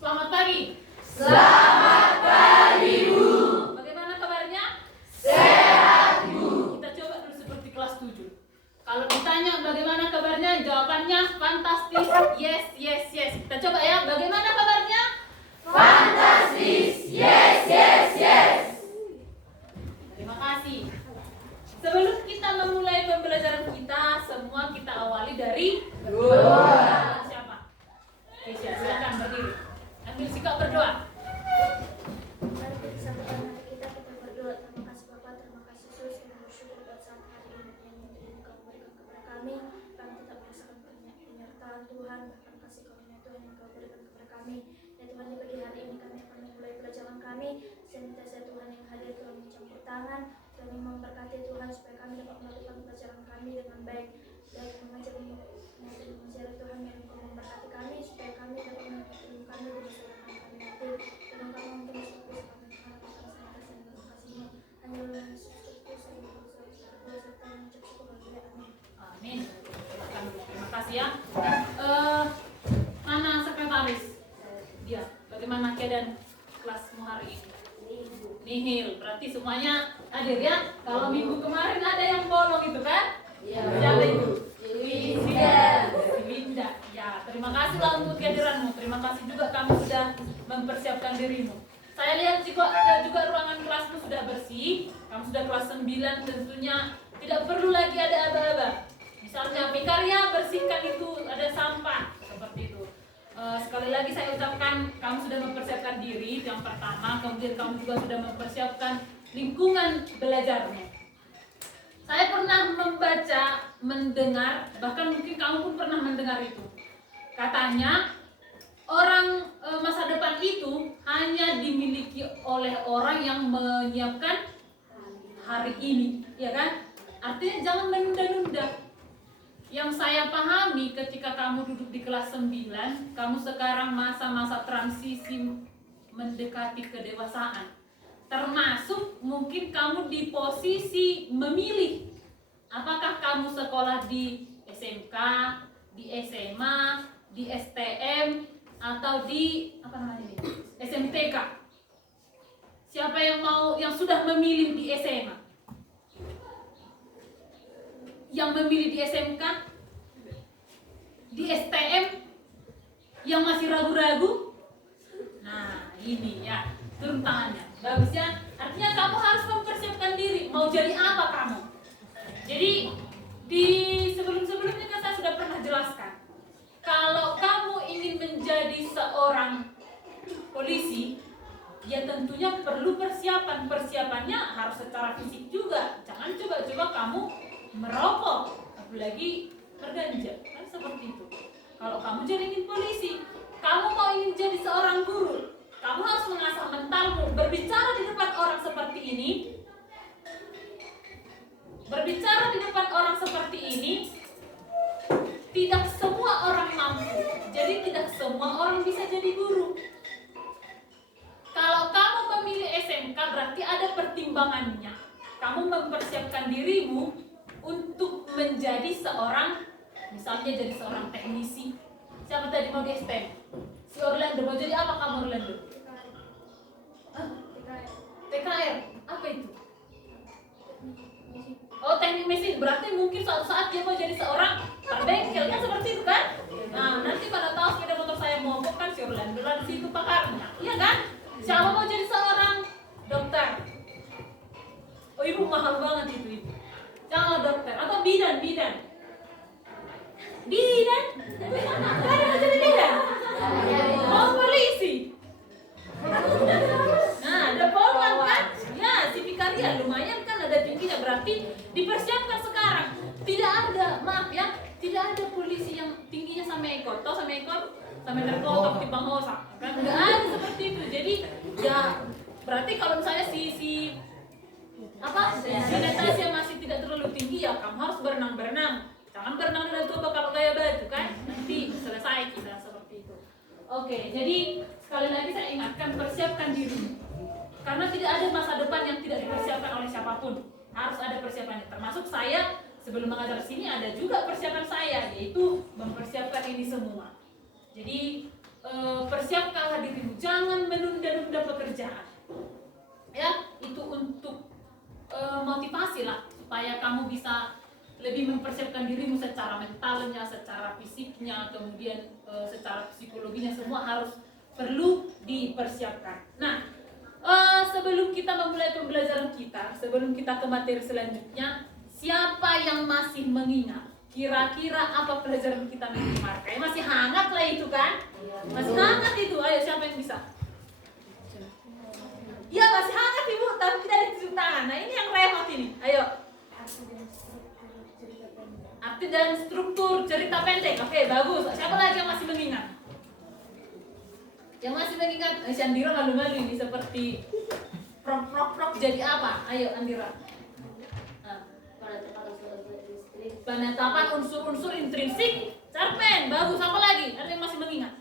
Selamat pagi. Selamat pagi, Bu. Bagaimana kabarnya? Sehat, Bu. Kita coba dulu seperti kelas 7. Kalau ditanya bagaimana kabarnya, jawabannya fantastis. Yes, yes, yes. Kita coba ya, bagaimana kabarnya? Fantastis. Yes, yes, yes. Terima kasih. Sebelum kita memulai pembelajaran kita, semua kita awali dari Doa. Siapa? Keisha, silakan berdiri. Ambil sikap berdoa. Mari bersama-sama kita berdoa. Terima kasih Bapak, terima kasih Yesus, kami bersyukur buat saat hari ini yang Engkau berikan kepada kami. Kami tetap merasakan penyertaan Tuhan, bahkan kasih karunia Tuhan yang Engkau berikan kepada kami. Ya Tuhan, di pagi hari ini kami akan memulai pelajaran kami. Senantiasa Tuhan yang hadir, Tuhan mencampur tangan, Tuhan yang memberkati Tuhan supaya kami dapat melakukan pelajaran kami dengan baik. Dan mengajar Tuhan yang Engkau memberkati kami supaya kami dapat melakukan ilmu kami dan masyarakat kami nanti. Dan Engkau mungkin seperti Amin. Terima kasih ya. Mana sekretaris? Dia. Bagaimana keadaan kelasmu hari ini? Nihil. Berarti semuanya hadir ya. Kalau minggu kemarin ada yang bolong itu kan? Iya. Siapa itu? Linda. Linda. Ya, terima kasih lah untuk kehadiranmu. Terima kasih juga kamu sudah mempersiapkan dirimu. Saya lihat juga ruangan kelasmu sudah bersih. Kamu sudah kelas 9, tentunya tidak perlu lagi ada aba-aba. Misalnya Pikarya, bersihkan itu, ada sampah seperti itu. Sekali lagi saya ucapkan kamu sudah mempersiapkan diri yang pertama, kemudian kamu juga sudah mempersiapkan lingkungan belajarmu. Saya pernah membaca, mendengar, bahkan mungkin kamu pun pernah mendengar itu. Katanya orang masa depan itu hanya dimiliki oleh orang yang menyiapkan hari ini, ya kan? Artinya jangan menunda-nunda. Yang saya pahami ketika kamu duduk di kelas 9, kamu sekarang masa-masa transisi mendekati kedewasaan. Termasuk mungkin kamu di posisi memilih apakah kamu sekolah di SMK, di SMA, di STM, atau di SMTK. Siapa yang sudah memilih di SMA? Yang memilih di SMK, di STM, yang masih ragu-ragu? Nah, ini ya, turun tangannya. Bagus ya. Artinya kamu harus mempersiapkan diri. Mau jadi apa kamu? Jadi di sebelum-sebelumnya kan saya sudah pernah jelaskan. Kalau kamu ingin menjadi seorang polisi, ya tentunya perlu persiapan. Persiapannya harus secara fisik juga. Jangan coba-coba kamu merokok, apalagi berganja. Kan seperti itu. Kalau kamu jadi ingin polisi, kamu mau ingin jadi seorang guru, kamu harus mengasah mentalmu. Berbicara di depan orang seperti ini, tidak semua orang mampu. Jadi tidak semua orang bisa jadi guru. Kalau kamu memilih SMK berarti ada pertimbangannya. Kamu mempersiapkan dirimu untuk menjadi seorang, misalnya jadi seorang teknisi. Siapa tadi mau di STM? Si Orlando mau jadi apa kamu Orlando? TKR. Apa itu? Oh, teknik mesin. Berarti mungkin suatu saat dia mau jadi seorang bengkel kan seperti itu kan? Nah, nanti pada tahu sepeda motor saya mogok kan si Orlando lah di situ pakarnya. Iya kan? Siapa mau jadi seorang dokter? Oh, ibu mahal banget itu ibu. Jangan dokter atau bidan. Bidan? Kan mau jadi bidan? Mau polisi? Nah, ada polwan kan? Ya, si Pikarya lumayan kan ada tingginya, berarti dipersiapkan sekarang. Tidak ada, maaf ya, tidak ada polisi yang tingginya sama ekor terkotok di banghosa. Kan enggak ada seperti itu. Jadi ya berarti kalau misalnya si Natasha masih tidak terlalu tinggi, ya kamu harus berenang. Jangan berenang dengan coba kalau kayak baju kan, nanti selesai kita seperti itu. Oke, jadi sekali lagi saya ingatkan, persiapkan diri. Karena tidak ada masa depan yang tidak dipersiapkan oleh siapapun. Harus ada persiapannya. Termasuk saya sebelum mengajar sini ada juga persiapan saya, yaitu mempersiapkan ini semua. Jadi persiapkanlah diri pekerjaan. Ya, itu untuk motivasi lah supaya kamu bisa lebih mempersiapkan dirimu secara mentalnya, secara fisiknya, kemudian secara psikologinya, semua harus perlu dipersiapkan. Nah, sebelum kita memulai pembelajaran kita, sebelum kita ke materi selanjutnya, siapa yang masih mengingat kira-kira apa pelajaran kita minggu kemarin? Kayak masih hangat lah itu kan? Masih hangat itu. Ayo, siapa yang bisa? Iya, masih hangat Ibu, tapi tidak ada tunjuk tangan. Nah, ini yang remote ini. Ayo. Arti dan struktur cerita pendek. Oke, bagus. Siapa lagi yang masih mengingat? Yang masih mengingat? Andira malu-malu ini seperti prok jadi apa? Ayo Andira. Nah. Penetapan unsur-unsur intrinsik cerpen. Bagus. Apa lagi? Ada yang masih mengingat?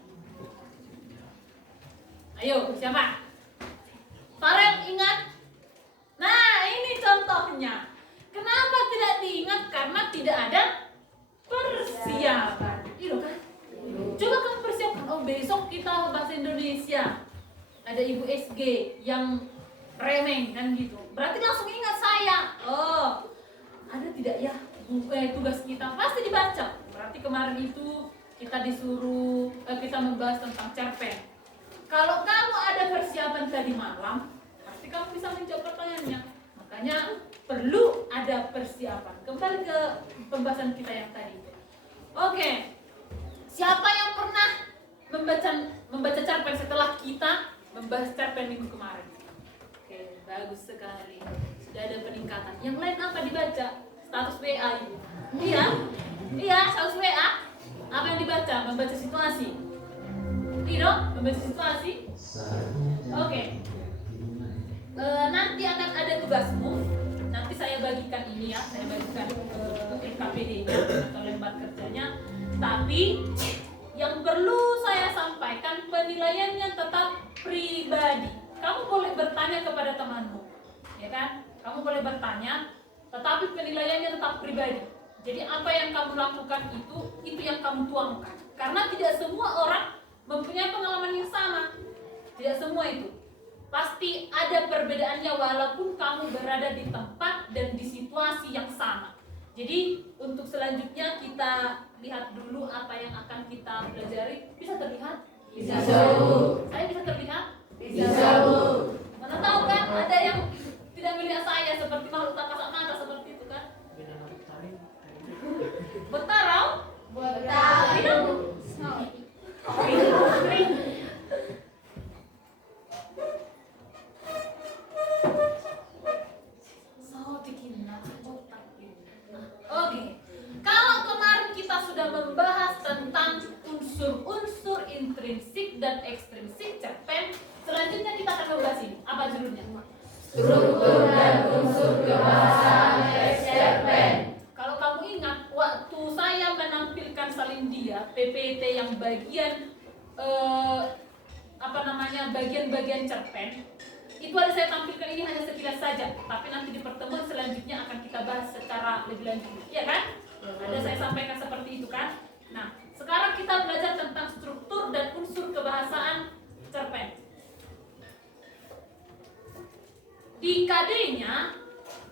Ayo, siapa? Farel ingat? Nah, ini contohnya. Kenapa tidak diingat? Karena tidak ada persiapan. Iya kan? Coba kamu persiapkan. Oh, besok kita bahasa Indonesia. Ada Ibu SG yang remeng kan gitu. Berarti langsung ingat saya. Oh, ada tidak ya tugas kita? Pasti dibaca. Berarti kemarin itu kita disuruh kita membahas tentang cerpen. Kalau kamu ada persiapan tadi malam, pasti kamu bisa menjawab pertanyaannya. Makanya perlu ada persiapan. Kembali ke pembahasan kita yang tadi. Oke. Siapa yang pernah membaca cerpen setelah kita membahas cerpen minggu kemarin? Oke, bagus sekali. Sudah ada peningkatan. Yang lain apa dibaca? Status WA Ibu. Iya, status WA. Apa yang dibaca? Membaca situasi. Tidak, membaca situasi. Oke. Nanti akan ada tugasmu. Nanti saya bagikan ini ya, saya bagikan LKPD-nya atau lembar kerjanya. Tapi yang perlu saya sampaikan, penilaiannya tetap pribadi. Kamu boleh bertanya kepada temanmu, ya kan? Kamu boleh bertanya, tetapi penilaiannya tetap pribadi. Jadi apa yang kamu lakukan itu yang kamu tuangkan. Karena tidak semua orang mempunyai pengalaman yang sama. Tidak semua itu. Pasti ada perbedaannya walaupun kamu berada di tempat dan di situasi yang sama. Jadi untuk selanjutnya kita lihat dulu apa yang akan kita pelajari. Bisa terlihat? Bisa, Bu. Saya bisa terlihat? Bisa, Bu. Mana tahu kan ada yang tidak melihat saya seperti makhluk tak kasat mata seperti itu kan? Betarau? Tidak? Oke, kalau kemarin kita sudah membahas tentang unsur-unsur intrinsik dan ekstrinsik cerpen, selanjutnya kita akan membahas ini. Apa judulnya? Struktur dan unsur kebahasaan teks cerpen. Kalau kamu ingat, waktu saya menampilkan Salindia PPT yang bagian bagian-bagian cerpen, itu ada saya tampilkan ini hanya sekilas saja, tapi nanti di pertemuan selanjutnya akan kita bahas secara lebih lanjut, ya kan? Ada saya sampaikan seperti itu kan? Nah, sekarang kita belajar tentang struktur dan unsur kebahasaan cerpen. Di KD-nya,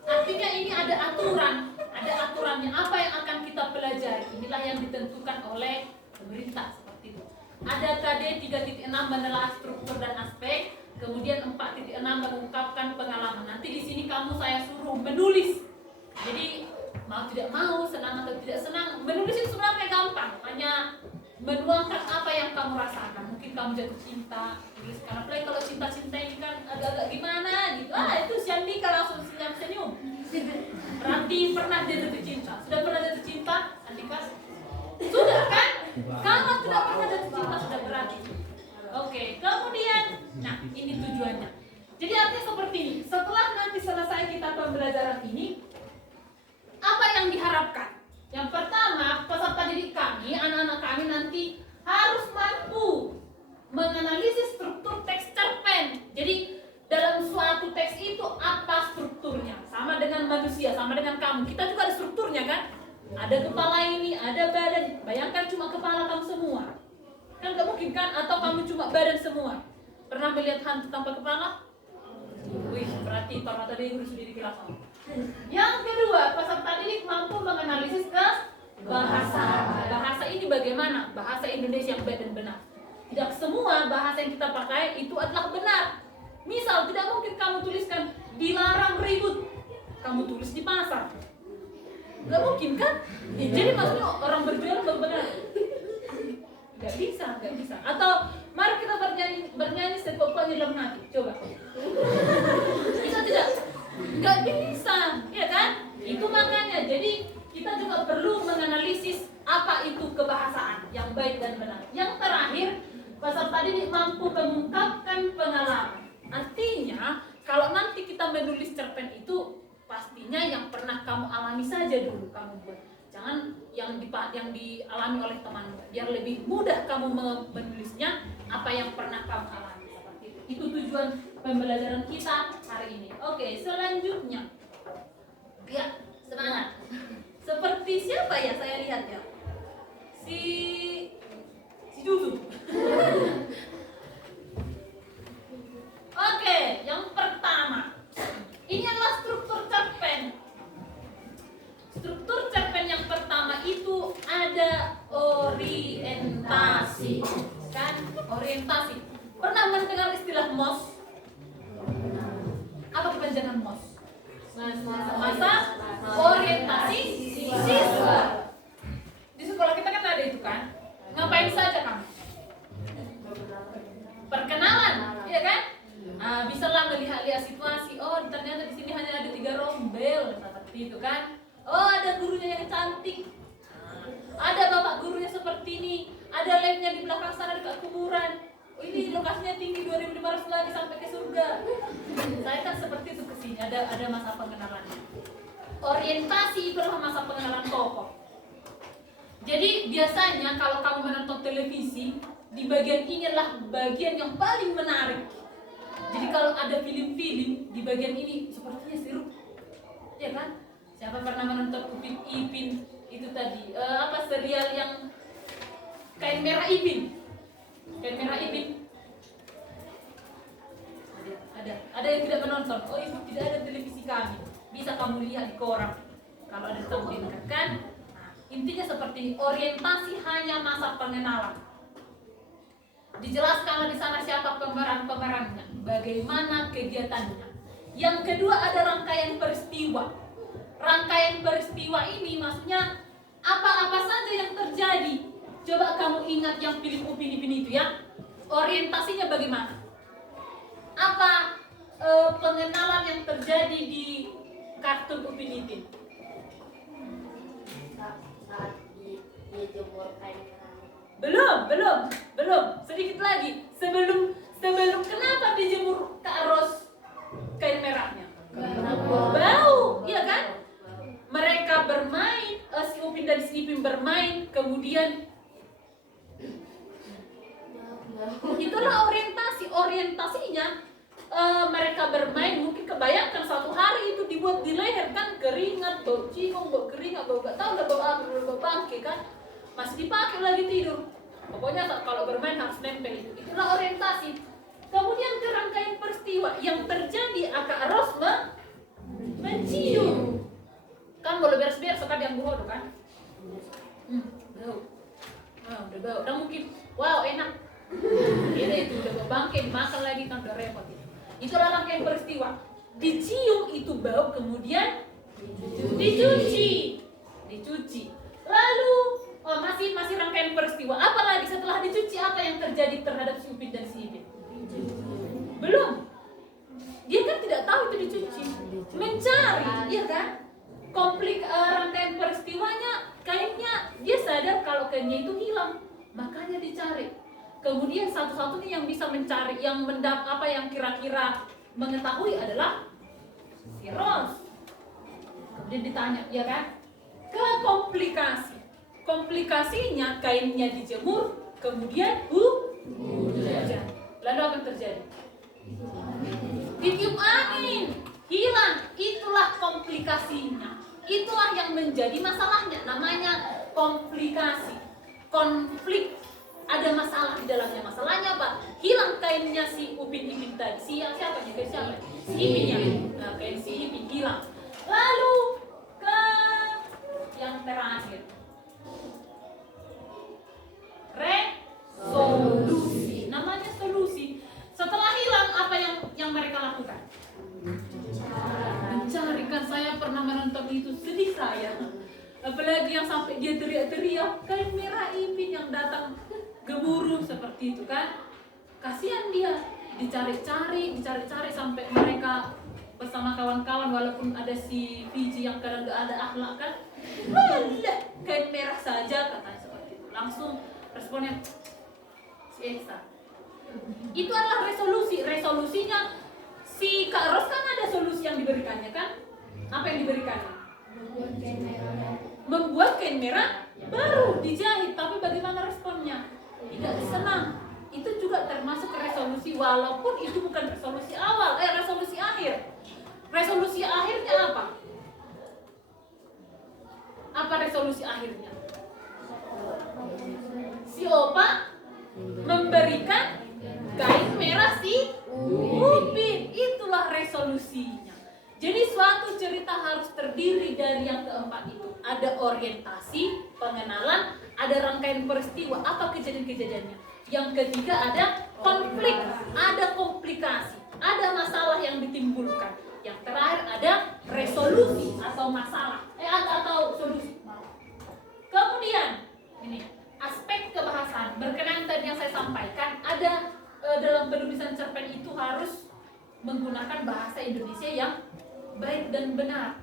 artinya ini ada aturannya apa yang akan kita pelajari. Inilah yang ditentukan oleh pemerintah seperti itu. Ada KD 3.6 menelaah struktur dan aspek, kemudian 4.6 mengungkapkan pengalaman. Nanti di sini saya suruh menulis. Jadi mau tidak mau, senang atau tidak senang, menulis itu sebenarnya gampang. Hanya menuangkan apa yang kamu rasakan. Mungkin kamu jatuh cinta, tuliskan. Apalagi kalau cinta-cinta ini kan agak-agak gimana gitu. Itu si Andika langsung senyum. Ranti pernah jatuh cinta. Sudah pernah jatuh cinta, Andika? Sudah kan? Kalau tidak pernah jatuh cinta sudah berarti. Oke, kemudian, nah ini tujuannya. Jadi artinya seperti ini. Setelah nanti selesai kita pembelajaran ini, apa yang diharapkan? Yang pertama, peserta didik kami, anak-anak kami nanti harus mampu menganalisis struktur teks cerpen. Jadi dalam suatu teks itu apa strukturnya? Sama dengan manusia, sama dengan kamu. Kita juga ada strukturnya kan? Ada kepala ini, ada badan. Bayangkan cuma kepala kamu semua. Kan gak mungkin kan? Atau kamu cuma badan semua. Pernah melihat hantu tanpa kepala? Wih, berarti Pak Mata Dewi sudah di kelas. Yang kedua, peserta didik mampu menganalisis ke bahasa. Bahasa ini bagaimana? Bahasa Indonesia yang baik dan benar. Tidak semua bahasa yang kita pakai itu adalah benar. Misal, tidak mungkin kamu tuliskan dilarang ribut, kamu tulis di pasar. Gak mungkin kan? Jadi maksudnya orang berjualan benar. Gak bisa. Atau mari kita bernyanyi sepokoknya dalam hati. Coba. Bisa tidak? Gak bisa, ya kan? Itu makanya. Jadi kita juga perlu menganalisis apa itu kebahasaan yang baik dan benar. Yang terakhir, peserta didik mampu mengungkapkan pengalaman. Artinya, kalau nanti kita menulis cerpen itu, pastinya yang pernah kamu alami saja dulu kamu buat. Jangan yang dialami oleh temanmu. Biar lebih mudah kamu menulisnya apa yang pernah kamu alami. Seperti itu. Itu tujuan pembelajaran kita hari ini. Oke, selanjutnya. Ya, semangat. Seperti siapa ya saya lihat ya? Si Dudu. Oke, yang pertama. Ini adalah struktur cerpen. Struktur cerpen yang pertama itu ada orientasi. Kan? Orientasi. Pernah mendengar istilah MOS? Apa kepanjangan MOS? Masa orientasi siswa. Di sekolah kita kan ada itu kan? Ngapain saja kamu? Perkenalan, iya kan? Bisalah melihat-lihat situasi. Oh, ternyata di sini hanya ada 3 rombel seperti itu kan? Oh, ada gurunya yang cantik. Ada bapak gurunya seperti ini. Ada labnya di belakang sana dekat kuburan. Oh, ini lokasinya tinggi 2500 lagi sampai ke surga. Saya kan seperti itu kesini. Ada masa pengenalan. Orientasi itu adalah masa pengenalan tokoh. Jadi biasanya kalau kamu menonton televisi, di bagian ini adalah bagian yang paling menarik. Jadi kalau ada film-film di bagian ini sepertinya seru, ya kan? Siapa pernah menonton Upin Ipin itu tadi? Serial yang Kain Merah Ipin? Kain Merah Ipin? Ada yang tidak menonton? Oh, itu tidak ada televisi kami. Bisa kamu lihat di koran kalau ada ditampilkan kan? Nah, intinya seperti ini. Orientasi hanya masa pengenalan. Dijelaskan di sana siapa pemeran-pemerannya, bagaimana kegiatannya. Yang kedua ada rangkaian peristiwa. Rangkaian peristiwa ini maksudnya apa-apa saja yang terjadi. Coba kamu ingat yang film Upin Ipin itu ya. Orientasinya bagaimana? Apa pengenalan yang terjadi di kartun Upin Ipin? Saat dijemur kain. Belum. Sedikit lagi. Sebelum kenapa dijemur Kak Ros kain merahnya? Bau, iya kan? Mereka bermain, si Upin dan si Ipin bermain, kemudian itulah orientasinya. Mereka bermain, mungkin kebayangkan suatu hari itu dibuat di leher kan, keringat, bau cingong, bau keringat, bau gak tahu, bau apa, bau bangke kan, masih dipakai lagi tidur. Pokoknya kalau bermain harus nempel itu. Itulah orientasi. Kemudian ke rangkaian peristiwa yang terjadi, Kak Ros mencium. Kan kalau beres-beres suka yang buho kan? Bau. Udah bau. Udah mungkin, wow enak. Ini itu udah bau bangke, dimakan lagi kan udah repot itu. Itulah rangkaian peristiwa. Dicium itu bau, kemudian dicuci. Lalu masih rangkaian peristiwa. Apalagi setelah dicuci apa yang terjadi terhadap si Upin dan si Ipin? Belum. Dia kan tidak tahu itu dicuci. Mencari, iya kan? Rangkaian peristiwanya kainnya dia sadar kalau kainnya itu hilang, makanya dicari. Kemudian satu-satunya yang bisa mencari, yang yang kira-kira mengetahui adalah si Ros. Kemudian ditanya, ya kan? Ke komplikasinya kainnya dijemur, kemudian hujan. Lalu apa yang terjadi? Ditiup angin, hilang. Itulah komplikasinya. Itulah yang menjadi masalahnya. Namanya komplikasi. Konflik. Ada masalah di dalamnya. Masalahnya apa? Hilang kain kainnya si Upin Ipin tadi, siapa nih? Kain siapa? Si Ipin ya. Nah, kain si Ipin hilang. Lalu ke yang terakhir, resolusi. Namanya solusi. Setelah hilang, apa yang mereka lakukan? Mencarikan. Saya pernah menonton itu, sedih saya. Apalagi yang sampai dia teriak-teriak, kain merah Ipin yang datang geburu seperti itu kan. Kasihan dia, dicari-cari sampai mereka bersama kawan-kawan, walaupun ada si Fiji yang kadang gak ada akhlak kan. Alah, kain merah saja katanya seperti itu. Langsung responnya si Esa. Itu adalah resolusi. Resolusinya si Kak Ros kan ada solusi yang diberikannya kan? Apa yang diberikannya? Membuat kain merah baru dijahit. Tapi bagaimana responnya? Tidak senang. Itu juga termasuk resolusi, walaupun itu bukan resolusi awal, resolusi akhir. Resolusi akhirnya apa? Apa resolusi akhirnya? Si Opa memberikan kain merah si Upin. Itulah resolusinya. Jadi suatu cerita harus terdiri dari yang keempat itu. Ada orientasi, pengenalan, ada rangkaian peristiwa, apa kejadian-kejadiannya. Yang ketiga ada konflik, ada komplikasi, ada masalah yang ditimbulkan. Yang terakhir ada resolusi atau masalah, atau solusi. Kemudian ini aspek kebahasaan berkenaan tadi yang saya sampaikan, ada dalam penulisan cerpen itu harus menggunakan bahasa Indonesia yang baik dan benar.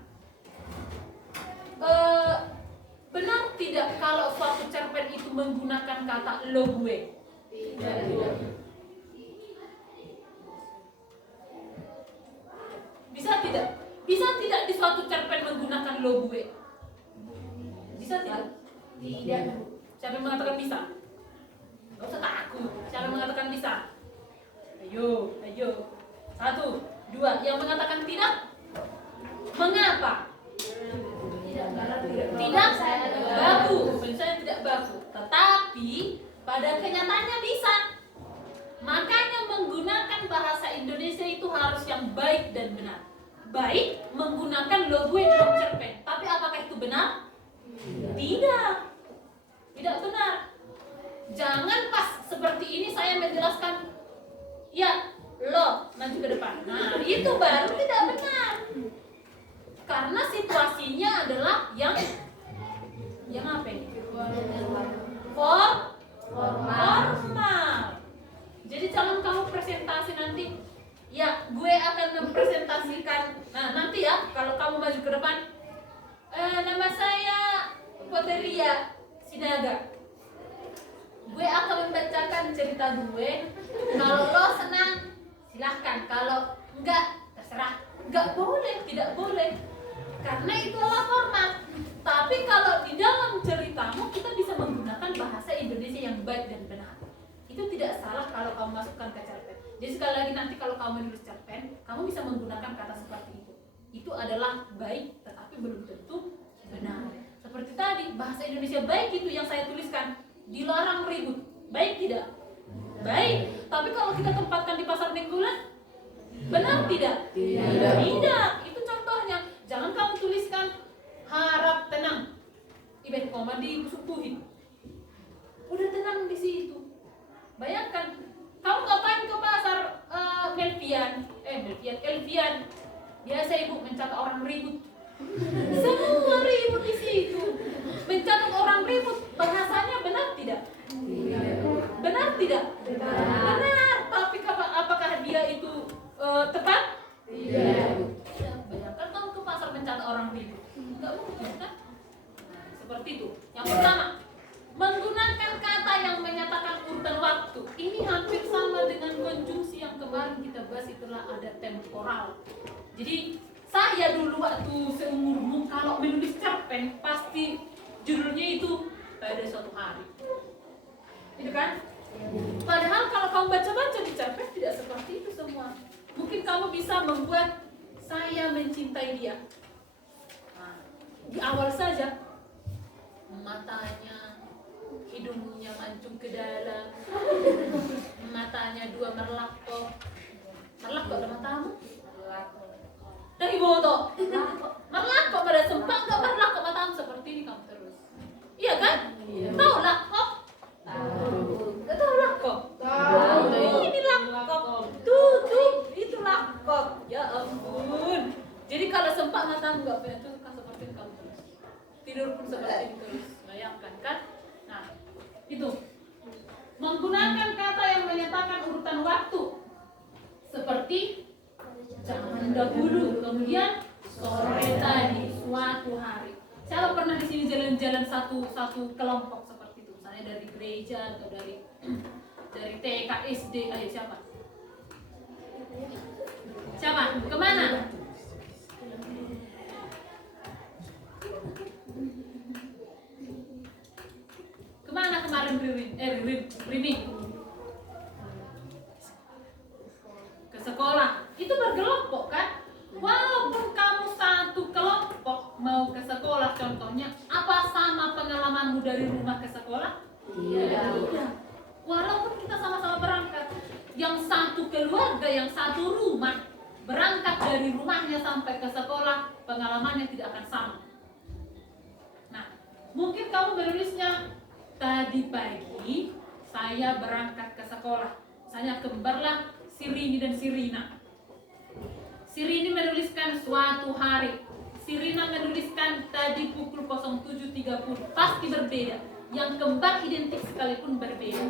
Benar tidak kalau suatu cerpen itu menggunakan kata lo gue? Tidak. Bisa tidak? Bisa tidak di suatu cerpen menggunakan lo gue? Bisa tidak? Tidak. Siapa yang mengatakan bisa? Gak usah takut. Siapa yang mengatakan bisa? Ayo. 1, 2. Yang mengatakan tidak? Mengapa? Tidak baku. Misalnya tidak baku. Tetapi pada kenyataannya bisa. Makanya menggunakan bahasa Indonesia itu harus yang baik dan benar. Baik menggunakan lo gue dalam cerpen. Tapi apakah itu benar? Tidak. Tidak benar. Jangan pas seperti ini saya menjelaskan, ya lo maju ke depan. Nah itu baru tidak benar. Karena situasinya adalah yang apa ini? Formal. Jadi jangan kamu presentasi nanti, ya gue akan mempresentasikan. Nah nanti ya kalau kamu maju ke depan, nama saya Poteria Sinaga. Gue akan membacakan cerita gue. Kalau lo senang silahkan, kalau enggak terserah. Enggak boleh, tidak boleh. Karena itu adalah format. Tapi kalau di dalam ceritamu kita bisa menggunakan bahasa Indonesia yang baik dan benar. Itu tidak salah kalau kamu masukkan ke cerpen. Jadi sekali lagi nanti kalau kamu menulis cerpen, kamu bisa menggunakan kata seperti itu. Itu adalah baik, tetapi belum tentu benar. Seperti tadi, bahasa Indonesia baik itu yang saya tuliskan, dilarang ribut. Baik tidak? Baik. Tapi kalau kita tempatkan di pasar Minggulan, benar tidak? Tidak. Itu contohnya. Jangan kamu tuliskan harap tenang. Ibet koma disupuhin. Udah tenang di situ. Bayangkan, kamu ngapain ke pasar Elvian? Biasa ibu mencatat orang ribut. Semua ribut di situ. Mencatat orang ribut, bahasanya benar tidak? Benar tidak? Benar. Tapi apakah dia itu tepat? Tidak. Bayangkan kamu ke pasar mencatat orang ribut. Enggak mungkin kan? Nah, seperti itu. Yang pertama, menggunakan kata yang menyatakan urutan waktu. Ini hampir sama dengan konjungsi yang kemarin kita bahas, itulah ada temporal. Jadi saya dulu waktu seumurmu kalau menulis cerpen pasti judulnya itu pada suatu hari. Itu kan? Padahal kalau kamu baca-baca di cerpen tidak seperti itu semua. Mungkin kamu bisa membuat saya mencintai dia. Nah, di awal saja matanya hidungnya mancung ke dalam, matanya dua merlakok. Merlakok ada matamu? Dari bodoh. Merlakok pada sempang nggak merlakok matamu seperti ini kamu terus. Iya kan? Tahu lakok? Nggak tahu lakok? Ini lakok. Tuh, itu lakok. Ya ampun. Jadi kalau sempak matamu nggak pernah tuh kan seperti ini kamu terus. Tidur pun seperti ini terus. Bayangkan kan? Nah, itu. Menggunakan kata yang menyatakan urutan waktu. Seperti zaman dahulu, kemudian sore tadi, suatu hari. Siapa pernah di sini jalan-jalan satu kelompok seperti itu? Misalnya dari gereja atau dari TK, SD, ayo siapa? Siapa? Kemana? Kemana kemarin Rini? Ke sekolah. Itu berkelompok kan? Walaupun kamu satu kelompok mau ke sekolah contohnya, apa sama pengalamanmu dari rumah ke sekolah? Iya. Walaupun kita sama-sama berangkat, yang satu keluarga, yang satu rumah, berangkat dari rumahnya sampai ke sekolah, pengalamannya tidak akan sama. Nah, mungkin kamu menulisnya tadi pagi saya berangkat ke sekolah. Saya kembarlah si Rini dan si Rina. Si Rini menuliskan suatu hari. Si Rina menuliskan tadi pukul 07.30. Pasti berbeda. Yang kembar identik sekalipun berbeda.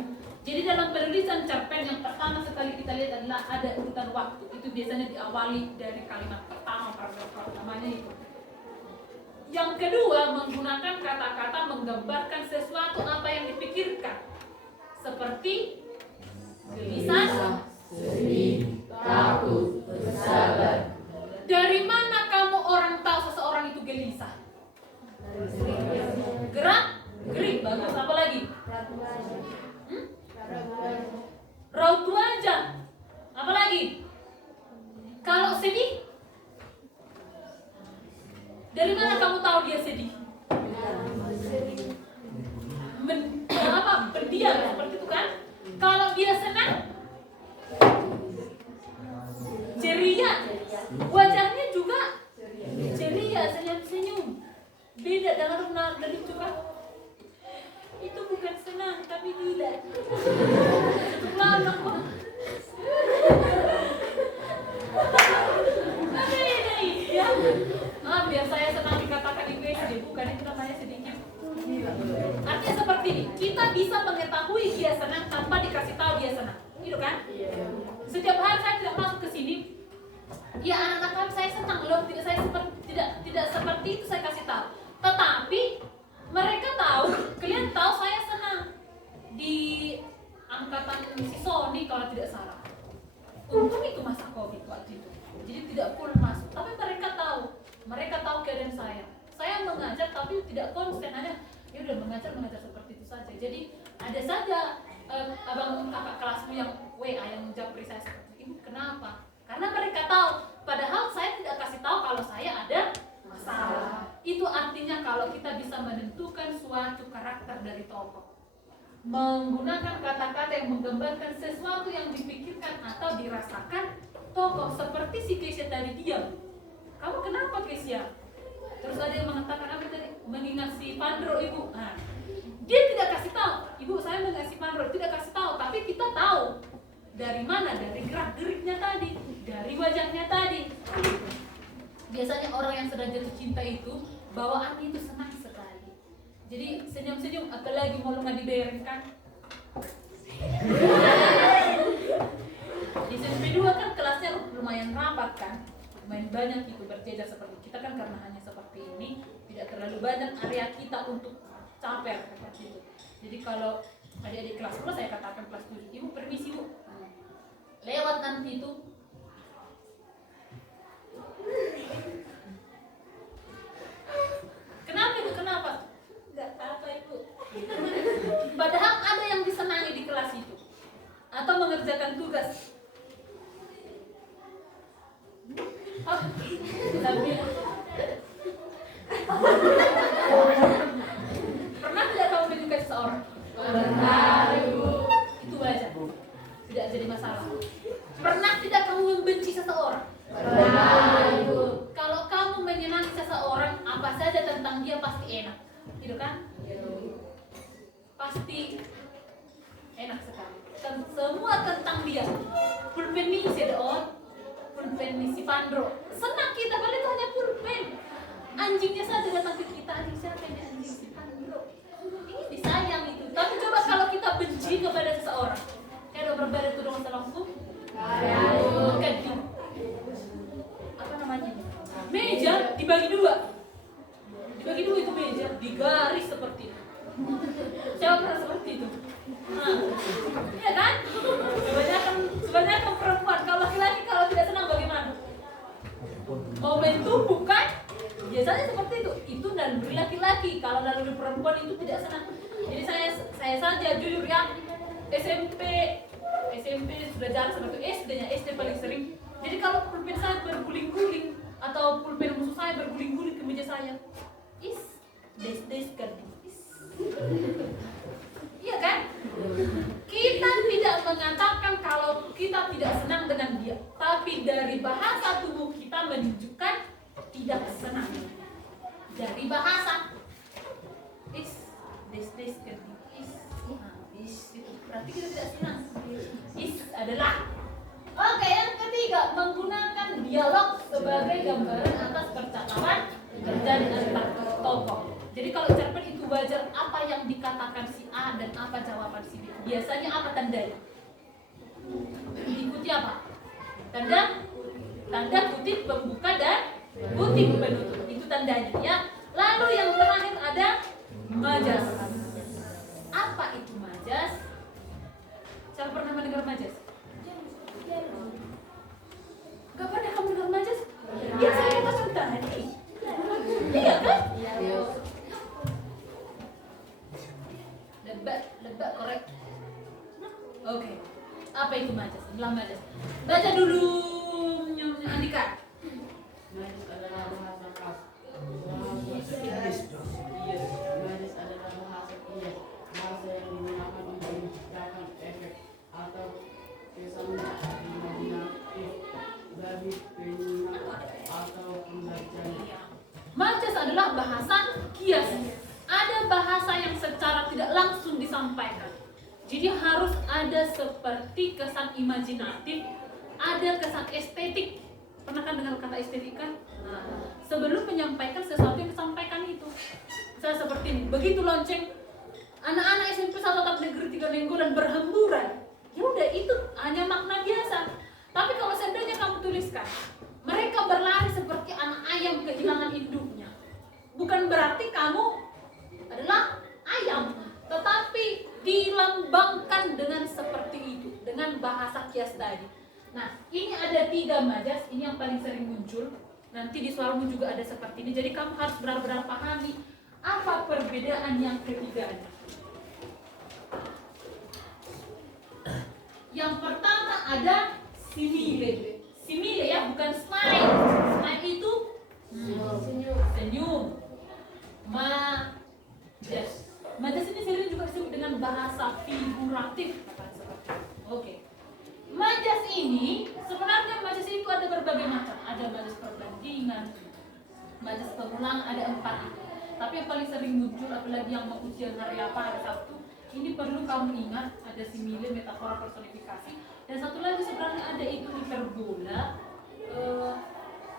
Jadi dalam penulisan cerpen yang pertama sekali kita lihat adalah ada urutan waktu. Itu biasanya diawali dari kalimat pertama, paragraf pertamanya itu. Yang kedua, menggunakan kata-kata menggambarkan sesuatu apa yang dipikirkan. Seperti gelisah, sedih, takut, bersabar. Dari mana kamu orang tahu seseorang itu gelisah? Gerak, gerik, bagus. Apa lagi? Raut wajah. Apa lagi? Kalau sedih, dari mana kamu tahu dia sedih? Pendiam seperti itu kan? Kalau dia senang, ceria, wajahnya juga ceria, senyum-senyum. Beda dengan Ronald dan itu kan? Itu bukan senang tapi gila. Lalang kok. Ya. Biar saya senang dikatakan itu SD, bukan itu namanya sedikit. Artinya seperti ini, kita bisa mengetahui dia senang tanpa dikasih tahu dia senang, gitu kan? Setiap hari saya tidak masuk ke sini, ya anak-anak kami saya senang loh, tidak seperti itu saya kasih tahu. Tetapi mereka tahu, kalian tahu saya senang di angkatan si Sony kalau tidak salah. Untung itu masa Covid waktu itu, jadi tidak full masuk. Tapi mereka tahu keadaan saya. Saya mengajar tapi tidak konsen, hanya ya udah mengajar seperti itu saja. Jadi ada saja abang kakak kelasmu yang WA yang japri saya seperti ibu kenapa? Karena mereka tahu, padahal saya tidak kasih tahu kalau saya ada masalah. Itu artinya kalau kita bisa menentukan suatu karakter dari tokoh, menggunakan kata-kata yang menggambarkan sesuatu yang dipikirkan atau dirasakan tokoh. Seperti si Kesia tadi diam. Kamu kenapa Kesia? Terus ada yang mengatakan apa tadi? Mengingat si Pandro ibu. Nah, dia tidak kasih tahu. Ibu saya mengingat si Pandro, tidak kasih tahu. Tapi kita tahu dari mana? Dari gerak-geriknya tadi, dari wajahnya tadi. Biasanya orang yang sedang jatuh cinta itu bawaannya itu senang sekali. Jadi senyum-senyum, apalagi mau nggak dibayarkan. Di SMP 2 kan kelasnya lumayan rapat kan, lumayan banyak itu berjejer seperti kita kan, karena hanya seperti ini tidak terlalu banyak area kita untuk caper seperti itu. Jadi kalau adik-adik kelas 10 saya katakan kelas 7, ibu permisi bu, lewat nanti itu. Kenapa ibu? Kenapa? Enggak apa-apa ibu. Padahal ada yang disenangi di kelas itu atau mengerjakan tugas. Pernah tidak kamu menyukai seseorang? jadi masalah. Pernah tidak kamu membenci seseorang? Kalau kamu menyenangi seseorang, apa saja tentang dia pasti enak, gitu kan? Pasti enak sekali. Semua tentang dia. Pulpen nih si Deon, pulpen nih si Pandro. Senang kita, padahal itu hanya pulpen. Anjingnya saja datang ke kita, anjing siapa ini, anjing si Pandro. Ini disayang itu. Tapi coba kalau kita benci kepada seseorang, kayak berbeda itu dengan salahku. Apa namanya? Meja dibagi dua itu meja, digaris seperti itu. Siapa pernah seperti itu? Nah, iya kan? Sebanyak perempuan. Kalau laki-laki kalau tidak senang bagaimana? Momentum bukan? Biasanya seperti itu. Itu naluri laki-laki. Kalau naluri perempuan itu tidak senang. Jadi saya saja jujur ya, SMP sudah jarang seperti SD-nya, SD paling sering. Jadi kalau pulpen saya berguling-guling atau pulpen musuh saya berguling-guling ke meja saya, des kan, iya kan? Kita tidak mengatakan kalau kita tidak senang dengan dia, tapi dari bahasa tubuh kita menunjukkan tidak senang. Dari bahasa, des kan, berarti kita tidak senang. Adalah. Oke, yang ketiga, menggunakan dialog sebagai gambaran atas percakapan terjadi antar tokoh. Jadi kalau cerpen itu wajar apa yang dikatakan si A dan apa jawaban si B. Biasanya apa tandanya? Diikuti apa? Tanda kutip pembuka dan kutip penutup. Itu tandanya ya. Lalu yang terakhir ada majas. Apa itu majas? Siapa pernah mendengar majas? Gak pernah kamu dengar majas? Ya saya masuk tadi. Iya kan? Lebak korek. Oke. Apa itu majas? Inilah majas. Baca dulu Nyonya Andika. Majas adalah bahasa khas. Majas adalah bahasa kias. Bahasa yang digunakan untuk menciptakan efek atau kesan imajinatif bagi penyimak atau pembaca. Majas adalah bahasa kias. Ada bahasa yang secara tidak langsung disampaikan. Jadi harus ada seperti kesan imajinatif, ada kesan estetik. Pernah kan dengar kata estetik kan? Nah, sebelum menyampaikan sesuatu yang disampaikan itu. Misalnya seperti ini, begitu lonceng anak-anak SMP 1 Tahap Negeri 3 Nenggolan berhamburan. Ya udah, itu hanya makna biasa. Tapi kalau seandainya kamu tuliskan, mereka berlari seperti anak ayam kehilangan induknya. Bukan berarti kamu adalah ayam, tetapi dilambangkan dengan seperti itu, dengan bahasa kias tadi. Nah, ini ada 3 majas, ini yang paling sering muncul. Nanti di soalmu juga ada seperti ini. Jadi kamu harus benar-benar pahami apa perbedaan yang ketiganya. Yang pertama ada simile. Simile ya, bukan smile. Smile itu senyum. Majas ini sering juga disebut dengan bahasa figuratif. Oke. Majas ini, sebenarnya majas itu ada berbagai macam. Ada majas perbandingan, majas pengulangan, ada 4 itu. Tapi yang paling sering muncul, apalagi yang mau ujian hari apa, hari Sabtu, ini perlu kamu ingat, ada simile, metafora, personifikasi. Dan satu lagi sebenarnya ada itu hiperbola.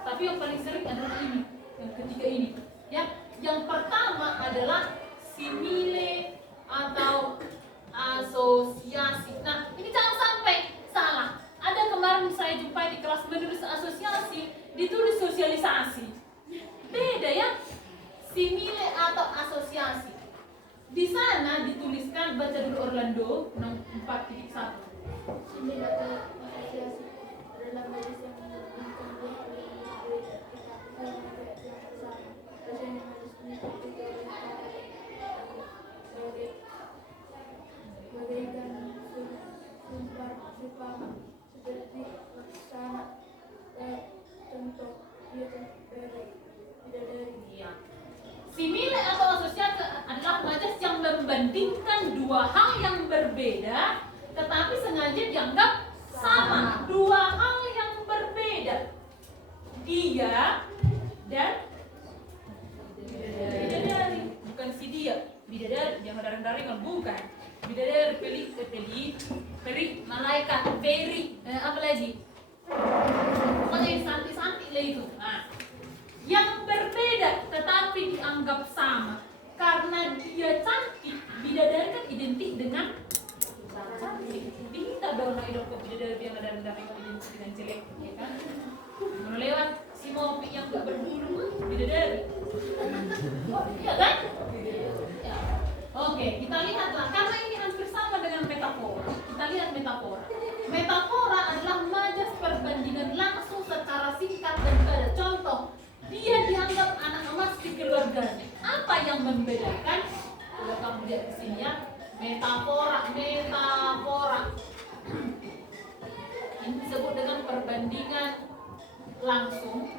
Tapi yang paling sering adalah ini, yang ketiga ini. Ya, yang pertama adalah simile atau asosiasi. Nah, ini jangan sampai salah. Ada kemarin saya jumpai di kelas menulis asosiasi, ditulis sosialisasi. Beda ya, simile atau asosiasi. Di sana dituliskan, baca dulu Orlando, 4.1. Simile atau asosiasi adalah majas yang menghubungkan dua hal yang berbeda yang sama. Biasanya majas ini terdiri dari bagaikan sumpah seperti laksana contoh bidadari. Simile atau asosiasi adalah majas yang membandingkan dua hal yang berbeda, tetapi sengaja dianggap malaikat, very, apa lagi? Pokoknya yang santai-santai lah itu. Nah, yang berbeda tetapi dianggap sama karena dia cantik. Bidadari kan identik dengan cantik. Tidak dong hidup ke bidadari yang ada identik dengan jelek, ya kan? Lewat si Mopi yang gak berbulu, bidadari. Oh, iya kan? Ya. Oke, kita lihatlah karena ini hampir sama dengan metafora. Kita lihat metafora. Metafora adalah majas perbandingan langsung secara singkat dan padat. Contoh, dia dianggap anak emas di keluarganya. Apa yang membedakan? Kalau kamu lihat di sini ya, metafora. Ini disebut dengan perbandingan langsung.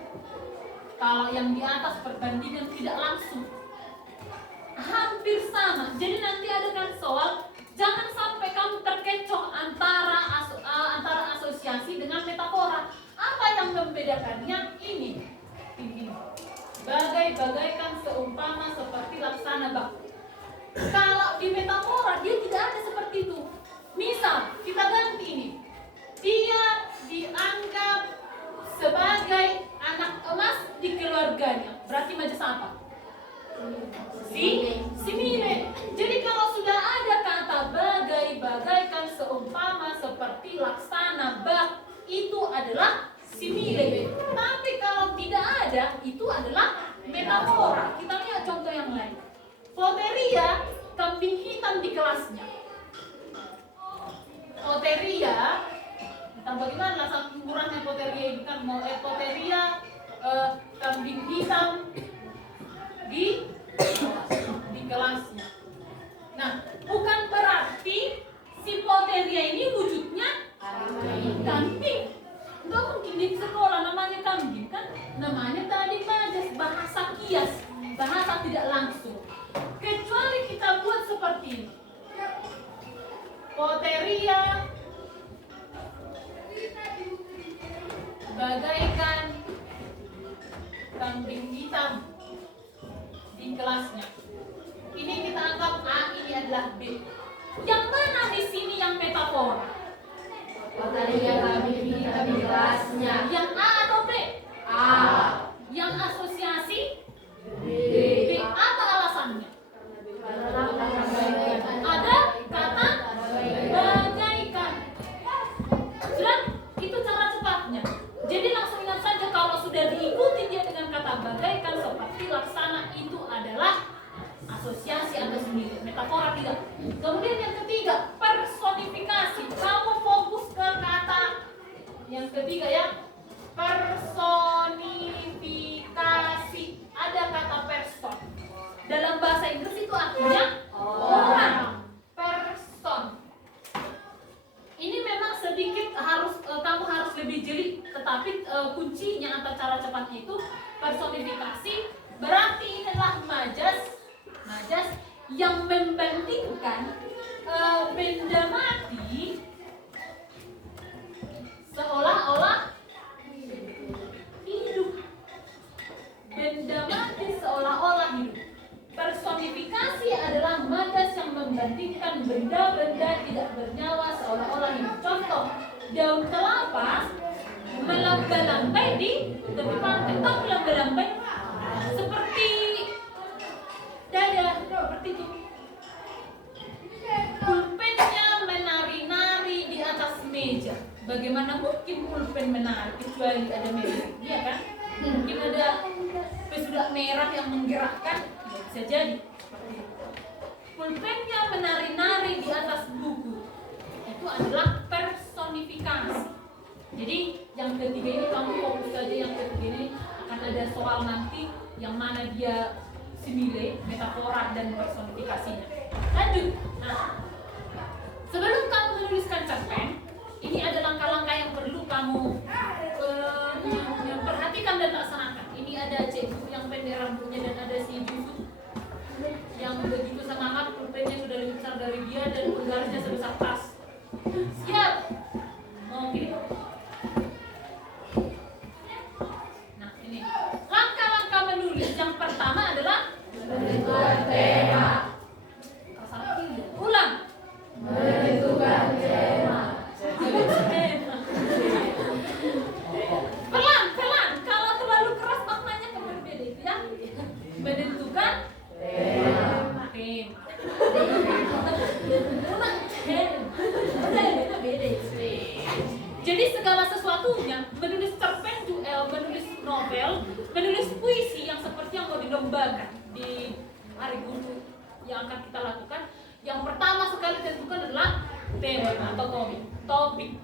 Kalau yang di atas perbandingan tidak langsung. Hampir sama. Jadi nanti ada kan soal, jangan sampai kamu terkecoh antara asosiasi dengan metafora. Apa yang membedakannya? Ini. Bagaikan seumpama seperti laksana bak. Kalau di metafora dia tidak ada seperti itu. Misal kita ganti ini. Dia dianggap sebagai anak emas di keluarganya. Berarti majas apa? Simile. Jadi kalau sudah ada kata bagaikan seumpama seperti laksana bak, itu adalah simile. Tapi kalau tidak ada, itu adalah metafora. Kita lihat contoh yang lain. Poteria, kambing hitam di kelasnya. Poteria, entah bagaimana saking kurangnya poteria ini kan mau poteria kambing hitam di kelasnya. Nah, bukan berarti si poteria ini wujudnya kambing. Enggak mungkin di sekolah namanya kambing kan? Namanya tadi majas, bahasa kias, bahasa tidak langsung. Kecuali kita buat seperti ini. Poteria bagaikan kambing hitam di kelasnya. Ini kita anggap A, ini adalah B. Yang mana di sini yang metafora? Poteria kambing hitam di kelasnya. Yang A atau B? A. Yang asosiasi? B. B. Apa alasannya? Ada kata bagaikan. Sudah? Itu cara cepatnya. Jadi langsung ingat saja kalau sudah diikuti dia dengan kata bagaikan seperti laksana, itu adalah asosiasi atau sendiri, metafora tidak. Kemudian yang ketiga, personifikasi. Kamu fokus ke kata yang ketiga ya, personifikasi. Ada kata person. Dalam bahasa Inggris itu artinya orang. Person. Ini memang sedikit kamu harus lebih jeli, tetapi kuncinya atau cara cepatnya itu personifikasi. Berarti ini adalah majas yang membandingkan benda mati seolah-olah hidup. Benda mati seolah-olah hidup. Personifikasi adalah majas yang membandingkan benda-benda tidak bernyawa seolah-olah hidup. Contoh, daun kelapa melambai-lambai di tepi pantai. Tahu melambai-lambai? Seperti dada, seperti itu. Pulpennya menari-nari di atas meja. Bagaimana mungkin pulpen menari kecuali ada meja? Iya kan? Mungkin ada pesudah merah yang menggerakkan. Bisa jadi. Pulpennya menari-nari di atas buku. Itu adalah personifikasi. Jadi yang ketiga ini kamu fokus saja, yang ketiga ini akan ada soal nanti yang mana dia simile, metafora dan personifikasinya. Lanjut. Nah, sebelum kamu menuliskan cerpen, ini ada langkah-langkah yang perlu kamu perhatikan dan laksanakan. Ini ada cikgu yang pendek rambutnya dan ada si Yusuf yang begitu semangat, pulpennya sudah lebih besar dari dia dan penggarisnya sebesar tas. Siap? Oke. Nah, ini langkah-langkah menulis. Yang pertama adalah Menentukan tema. ulang. Menentukan tema. Jadi Jadi segala sesuatunya, menulis cerpen, menulis novel, menulis puisi yang seperti yang mau dilombakan di hari guru yang akan kita lakukan, yang pertama sekali tentukan adalah tema atau topik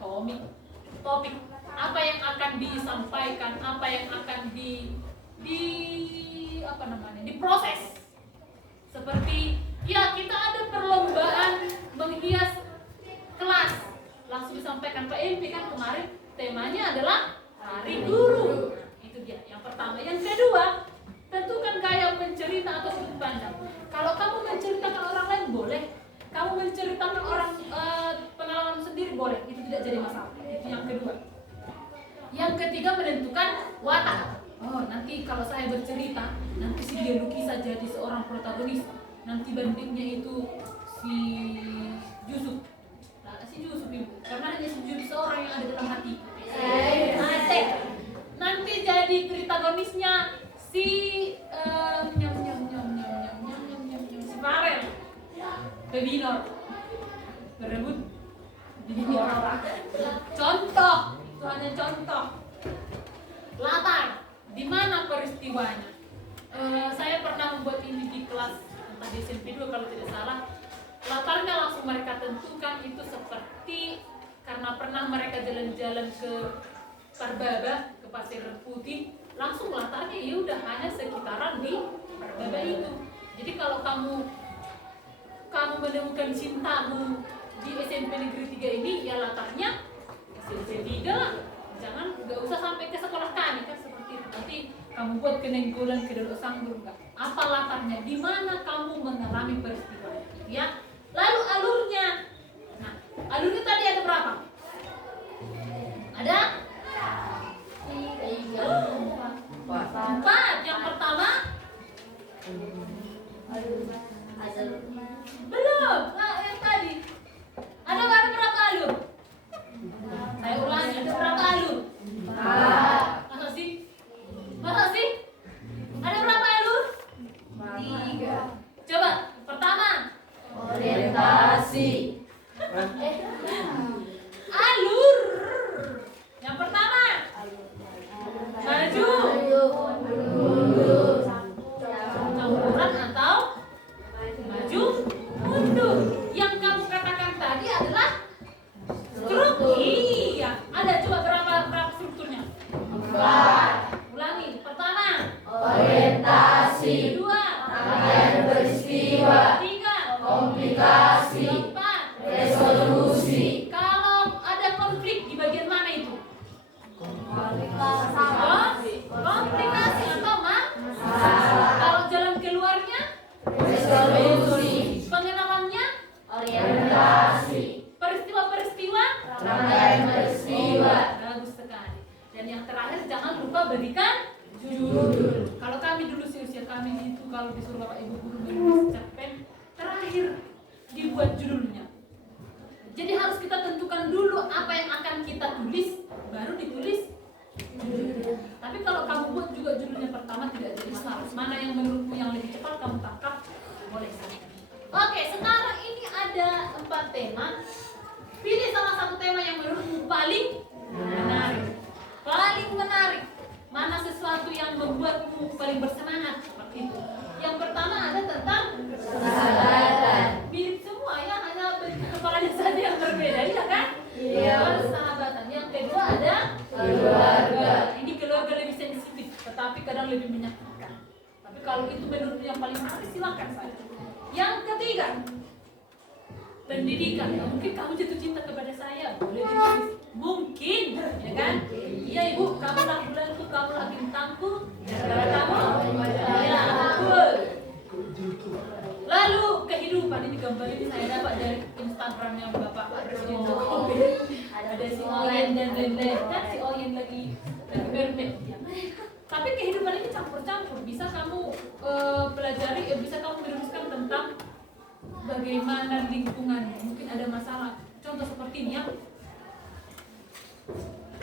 apa yang akan disampaikan, apa yang akan diproses. Seperti ya kita ada perlombaan menghias kelas, langsung disampaikan Pak MP kan kemarin temanya adalah Hari Guru. Itu dia yang pertama. Yang kedua, tentukan gaya mencerita atau sudut pandang. Kalau kamu menceritakan orang lain boleh, kamu menceritakan orang pengalaman sendiri boleh, itu tidak jadi masalah. Itu yang kedua. Yang ketiga, menentukan watak. Oh, nanti kalau saya bercerita, nanti si dia Lukisa jadi seorang protagonis. Nanti bandingnya itu si Yusuf. Nah, si Yusuf itu, karena hanya si Yusuf seorang yang ada dalam hati. Nanti jadi protagonisnya si si Farel, Pebinor, berebut. Contoh, itu hanya contoh. Latar, di mana peristiwanya? Saya pernah membuat ini di kelas entah di SMP 2 kalau tidak salah. Latarnya langsung mereka tentukan itu seperti karena pernah mereka jalan-jalan ke Parbaba, ke Pasir Putih, langsung latarnya ya udah hanya sekitaran di Parbaba itu. Jadi kalau kamu menemukan cintamu di SMP Negeri 3 ini, ya latarnya SMP 3 lah. Jangan, nggak usah sampai ke sekolah tani kan seperti itu. Nanti kamu buat kenenggolan ke Delo Sanggur enggak? Apa latarnya? Di mana kamu mengalami peristiwa? Ya. Lalu alurnya. Nah, alurnya tadi ada berapa? Ada? 4. Yang pertama? Belum. Nah, yang tadi. Ada berapa alur? Saya ulangi, ada berapa alur? Masa sih? Ada berapa alur? 3. Coba, pertama. Orientasi. Alur. Yang pertama. Maju. Campuran atau maju mundur. Yang kamu katakan tadi adalah struktur. Iya. Ada coba berapa strukturnya? 4. Ulangi. Pertama. Orientasi. Kedua. Rangkaian peristiwa. Tiga. Komplikasi. Empat. Resolusi. Kalau ada konflik di bagian mana itu? Komplikasi atau masalah. Kalau jalan keluarnya? Resolusi. Pengenalannya? Orientasi. Peristiwa-peristiwa? Rangkaian peristiwa. Bagus sekali. Dan yang terakhir jangan lupa berikan judul. Kalau kami dulu usia kami itu kalau disuruh Bapak Ibu guru menulis cerpen, terakhir dibuat judulnya. Jadi harus kita tentukan dulu apa yang akan kita tulis, baru ditulis judul. Tapi kalau kamu buat juga judulnya pertama tidak jadi masalah. Mana yang menurutmu yang lebih cepat kamu tangkap, boleh saja. Oke, sekarang ini ada 4 tema. Pilih salah satu tema yang menurutmu paling menarik. Paling menarik. Mana sesuatu yang membuatmu paling bersemangat seperti itu. Yang pertama ada tentang Persahabatan. mirip semua ya, hanya bentuk kepalanya saja yang berbeda, ya kan? Iya. Persahabatan. Yang kedua ada Keluarga. Ini keluarga lebih sensitif, tetapi kadang lebih menyakitkan. Tapi kalau itu menurut yang paling menarik silakan saja. Yang ketiga, pendidikan. Nah, mungkin kamu jatuh cinta kepada saya, boleh ditulis. Mungkin, ya kan? Iya ibu, kamu lah bulanku, kamu lah bintangku. Gara-gara kamu, ya betul. Lalu kehidupan ini gambar ini saya dapat dari Instagramnya Bapak Presiden Jokowi. Ada si Oyen dan lain-lain, kan si Oyen lagi bermet. Tapi kehidupan ini campur-campur. Bisa kamu pelajari, bisa kamu menuliskan tentang bagaimana lingkungan. Mungkin ada masalah. Contoh seperti ini ya.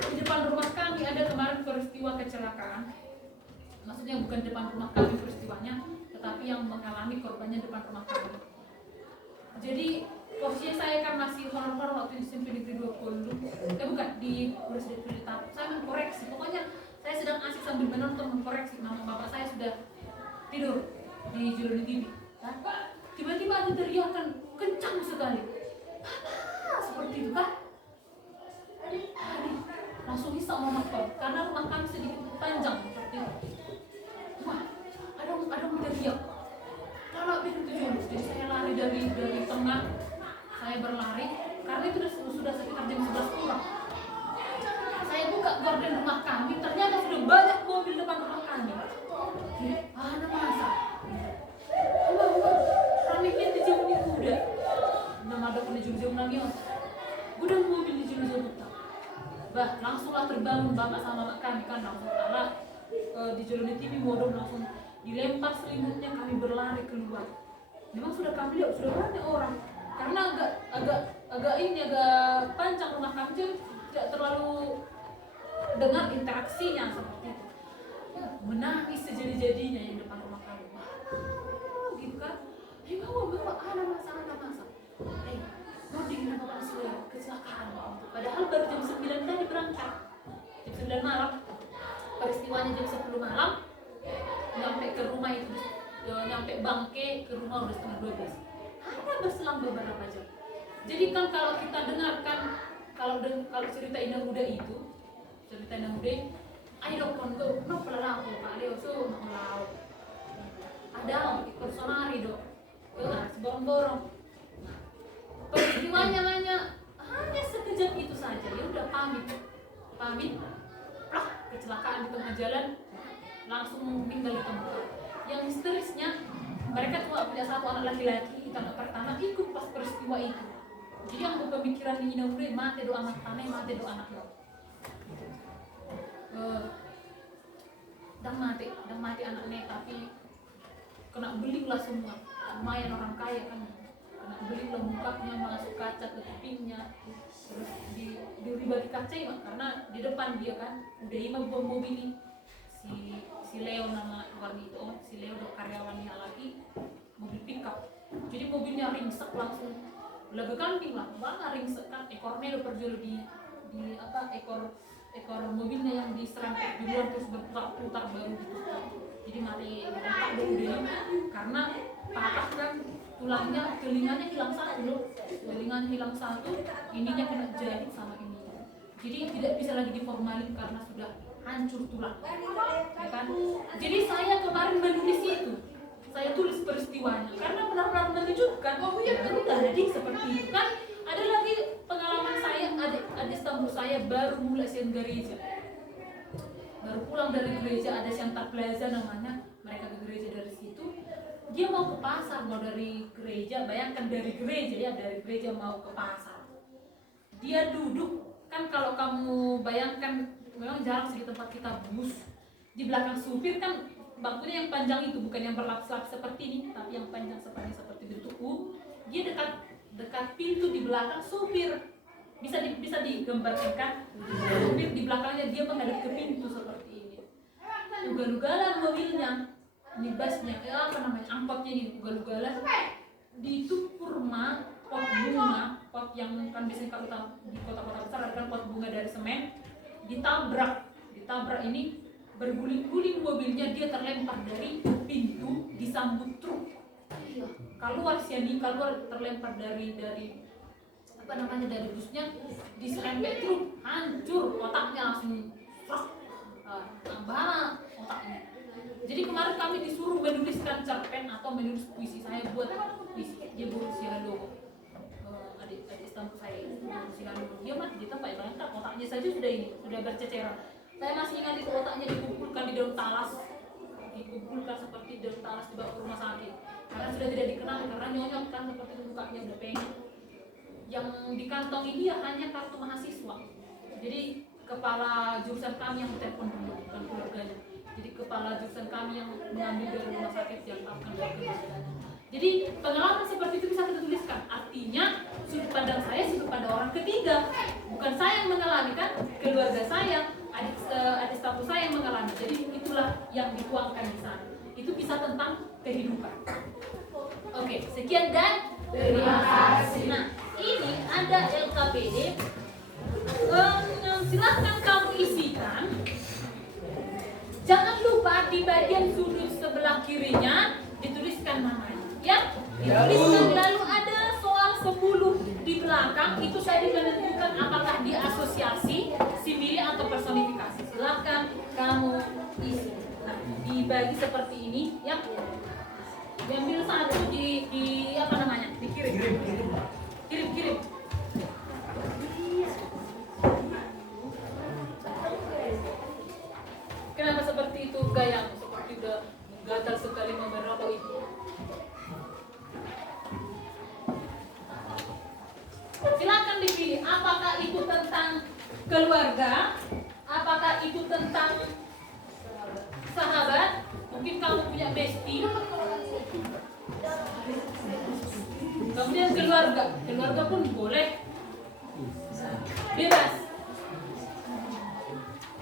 Di depan rumah kami ada kemarin peristiwa kecelakaan. Maksudnya bukan depan rumah kami peristiwanya, tetapi yang mengalami korbannya depan rumah kami. Jadi posisinya saya kan masih honor-honor waktu di SMP Negeri 20. Bukan di menonton mengkoreksi, mama bapak saya sudah tidur di Juluni TV. Tiba-tiba ada teriakan kencang sekali, seperti itu kan. Langsung bisa menonton karena rumah kami sedikit panjang seperti itu. Wah, ada teriak. Kalau begitu Julu, jadi saya lari dari tengah, saya berlari karena itu sudah sekitar jam 11 kurang. Saya buka gorden rumah kami, ternyata sudah banyak mobil depan rumah kami. Ada masa. Ramainya di jam ini kuda. Nama ada pun di jam namion. Gudang mobil di jam bah, langsunglah terbangun bapak sama mama kami kan langsung karena di Juluni TV modom langsung dilempar selimutnya, kami berlari keluar. Memang sudah kami lihat sudah banyak orang karena agak panjang rumah kami, jadi tidak terlalu dengar interaksinya seperti itu. Menangis sejadi-jadinya yang depan rumah kami. Gitu kan? Bawa ada masa. Loading nama Pak kecelakaan. Padahal baru jam 9 tadi berangkat. Jam 9 malam. Peristiwanya jam 10 malam. Nyampe ke rumah itu, nyampe bangke ke rumah udah setengah 12. Hanya berselang beberapa jam. Jadi kan kalau kita dengarkan kalau cerita Indah Muda itu, ayo kon go, no pelalaku Pak Leo so melau. Ada ikut sonari dok, harus borong-borong. Peristiwanya hanya sekejap itu saja. Ya udah pamit, kecelakaan di tengah jalan, langsung meninggal di tempat. Yang misterisnya mereka cuma punya satu anak laki-laki, itu anak pertama ikut pas peristiwa itu. Jadi yang berpemikiran di Indah Muda mati do anak tanah, mati do anak lo. Dan mati anaknya, tapi kena beling lah semua. Lumayan orang kaya kan, kena beling lah mukanya, masuk kaca ke kupingnya, terus dibagi kaca ya, karena di depan dia kan udah imam bom mobil ini si Leo nama warga itu, si Leo karyawannya lagi mobil pickup. Jadi mobilnya ringsek langsung lega kambing lah, bangga ringsek kan, ekornya udah perjul di ekor mobilnya yang diserempet duluan terus berputar-putar baru gitu. Jadi mati tak dulu deh karena patah kan tulangnya, telinganya hilang satu, ininya kena jahit sama ini. Jadi tidak bisa lagi diformalin karena sudah hancur tulang, ya kan? Jadi saya kemarin menulis itu, saya tulis peristiwanya karena benar-benar menunjukkan bahwa yang terjadi seperti itu kan. Ada lagi pengalaman saya, adik tamu saya baru mulai siang gereja, baru pulang dari gereja, ada Santa Plaza namanya, mereka ke gereja dari situ. Dia mau ke pasar, mau dari gereja, bayangkan dari gereja mau ke pasar. Dia duduk, kan kalau kamu bayangkan memang jarang sih di tempat kita bus, di belakang supir kan bangkunya yang panjang itu, bukan yang berlapis-lapis seperti ini, tapi yang panjang seperti bentuk U. Dia dekat pintu di belakang supir, bisa digambarkan kan, supir di belakangnya dia menghadap ke pintu seperti ini. Ugal-ugalan mobilnya, ini busnya, angkotnya ini ugal-ugalan, ditumpur pot yang kan biasanya kalau di kota-kota besar ada kan pot bunga dari semen, ditabrak ini berguling-guling mobilnya, dia terlempar dari pintu, disambut truk. Keluar terlempar dari dari busnya, diserempet truk, hancur otaknya langsung otaknya. Jadi kemarin kami disuruh menuliskan cerpen atau menulis puisi. Saya buat puisi, dia berusia logo. Adik tamu saya berusia logo. Dia mati di tempat, bayangkan otaknya saja sudah berceceran. Saya masih ingat itu otaknya dikumpulkan di daun talas, seperti daun talas dibawa ke rumah sakit. Karena sudah tidak dikenal, karena nyonyot kan seperti itu mukanya udah pengen. Yang di kantong ini ya hanya kartu mahasiswa. Jadi kepala jurusan kami yang telepon dulu, bukan keluarganya. Jadi kepala jurusan kami yang mengambil dari rumah sakit yang akan dari keluarganya. Jadi pengalaman seperti itu bisa kita tuliskan. Artinya sudut pandang saya sudut pandang orang ketiga. Bukan saya yang mengalami kan, keluarga saya, adik status saya yang mengalami. Jadi itulah yang dituangkan di sana. Itu kisah tentang kehidupan. Oke, sekian dan terima kasih. Nah, ini ada LKPD. Silahkan kamu isikan. Jangan bagian sudut sebelah kirinya dituliskan namanya. Ya, dituliskan. Lalu ada soal 10 di belakang, itu saya menentukan apakah dia asosiasi, simile atau personifikasi. Silakan kamu isi. Nah, dibagi seperti ini, ya. Diambil satu di apa namanya? Dikirim. Kirim. Kenapa seperti itu gayamu? Seperti udah gatal sekali merokok itu. Silakan dipilih. Apakah itu tentang keluarga? Apakah itu tentang sahabat? Mungkin kamu punya bestie. Kemudian keluarga pun boleh. Bebas.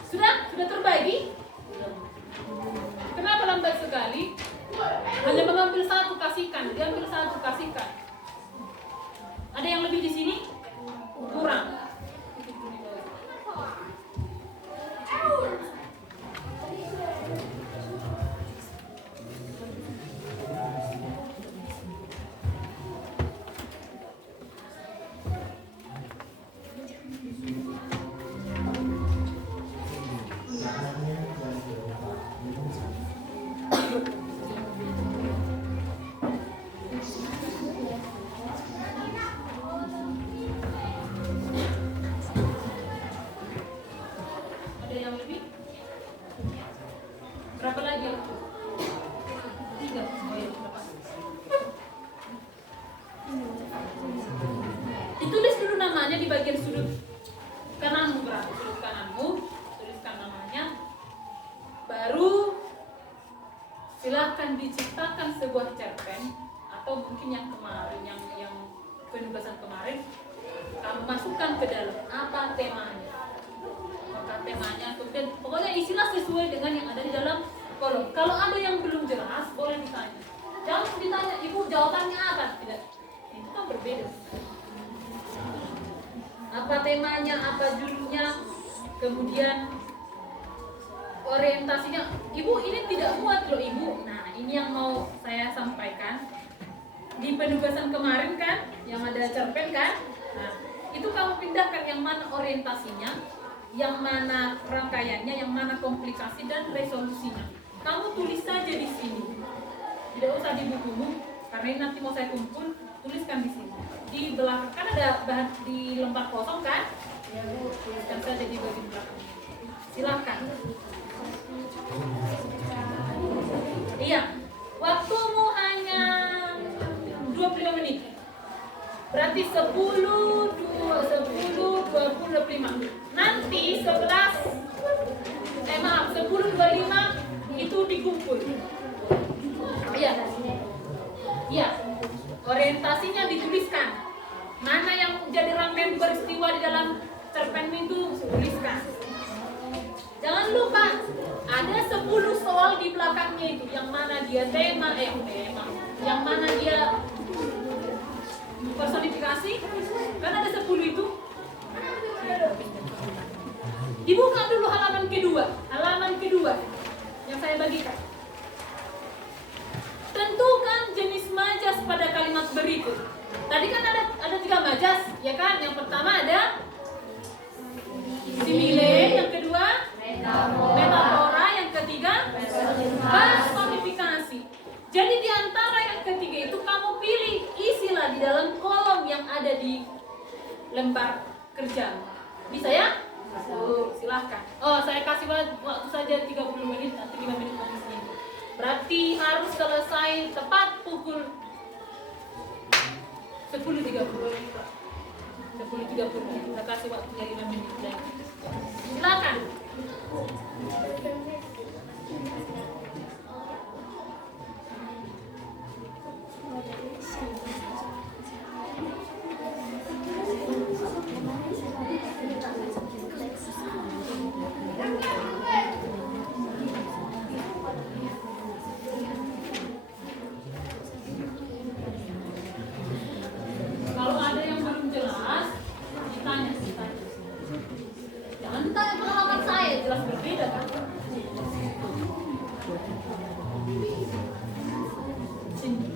Sudah terbagi? Kenapa lambat sekali? Hanya mengambil satu kasihkan, diambil satu kasihkan. Ada yang lebih di sini? Kurang. Ada yang lebih? Berapa lagi? 3. Oh ya, berapa? Ditulis dulu namanya di bagian sudut kananmu, berarti sudut kananmu, tuliskan namanya. Baru silahkan diciptakan sebuah cerpen atau mungkin yang kemarin, yang penugasan kemarin, kamu masukkan ke dalam apa temanya. Maka temanya, kemudian pokoknya isilah sesuai dengan yang ada di dalam kolom. Kalau ada yang belum jelas, boleh ditanya. Jangan ditanya, ibu jawabannya apa? Tidak, itu kan berbeda. Apa temanya, apa judulnya, kemudian orientasinya. Ibu ini tidak muat loh ibu. Nah ini yang mau saya sampaikan. Di penugasan kemarin kan, yang ada cerpen kan. Nah itu kamu pindahkan yang mana orientasinya, yang mana rangkaiannya, yang mana komplikasi dan resolusinya. Kamu tulis saja di sini. Tidak usah di bukumu, karena ini nanti mau saya kumpul. Tuliskan di sini. Di belakang kan ada bahan di lembar kosong kan? Ya Bu, tuliskan saja di bagian belakang. Silakan. Iya, waktumu hanya 25 menit. Berarti 10, 25. Nanti 10.25 itu dikumpul. Iya. Orientasinya dituliskan. Mana yang jadi rangkaian peristiwa di dalam cerpen itu tuliskan. Jangan lupa ada 10 soal di belakangnya itu, yang mana dia tema, yang mana dia personifikasi, kan ada 10 itu. Dibuka dulu halaman kedua yang saya bagikan. Tentukan jenis majas pada kalimat berikut. Tadi kan ada 3 majas, ya kan? Yang pertama ada simile, yang kedua metafora, yang ketiga personifikasi. Jadi di antara yang ketiga itu kamu pilih, isilah di dalam kolom yang ada di lembar kerja. Bisa ya? Silahkan. Oh, saya kasih waktu saja 30 menit, nanti 5 menit lagi sini. Berarti harus selesai tepat pukul 10.30. 10.30. Kita kasih waktunya 5 menit lagi. Silakan. Kalau ada yang belum jelas, ditanya. Jangan tanya pengalaman saya, jelas berbeda kan? Sini.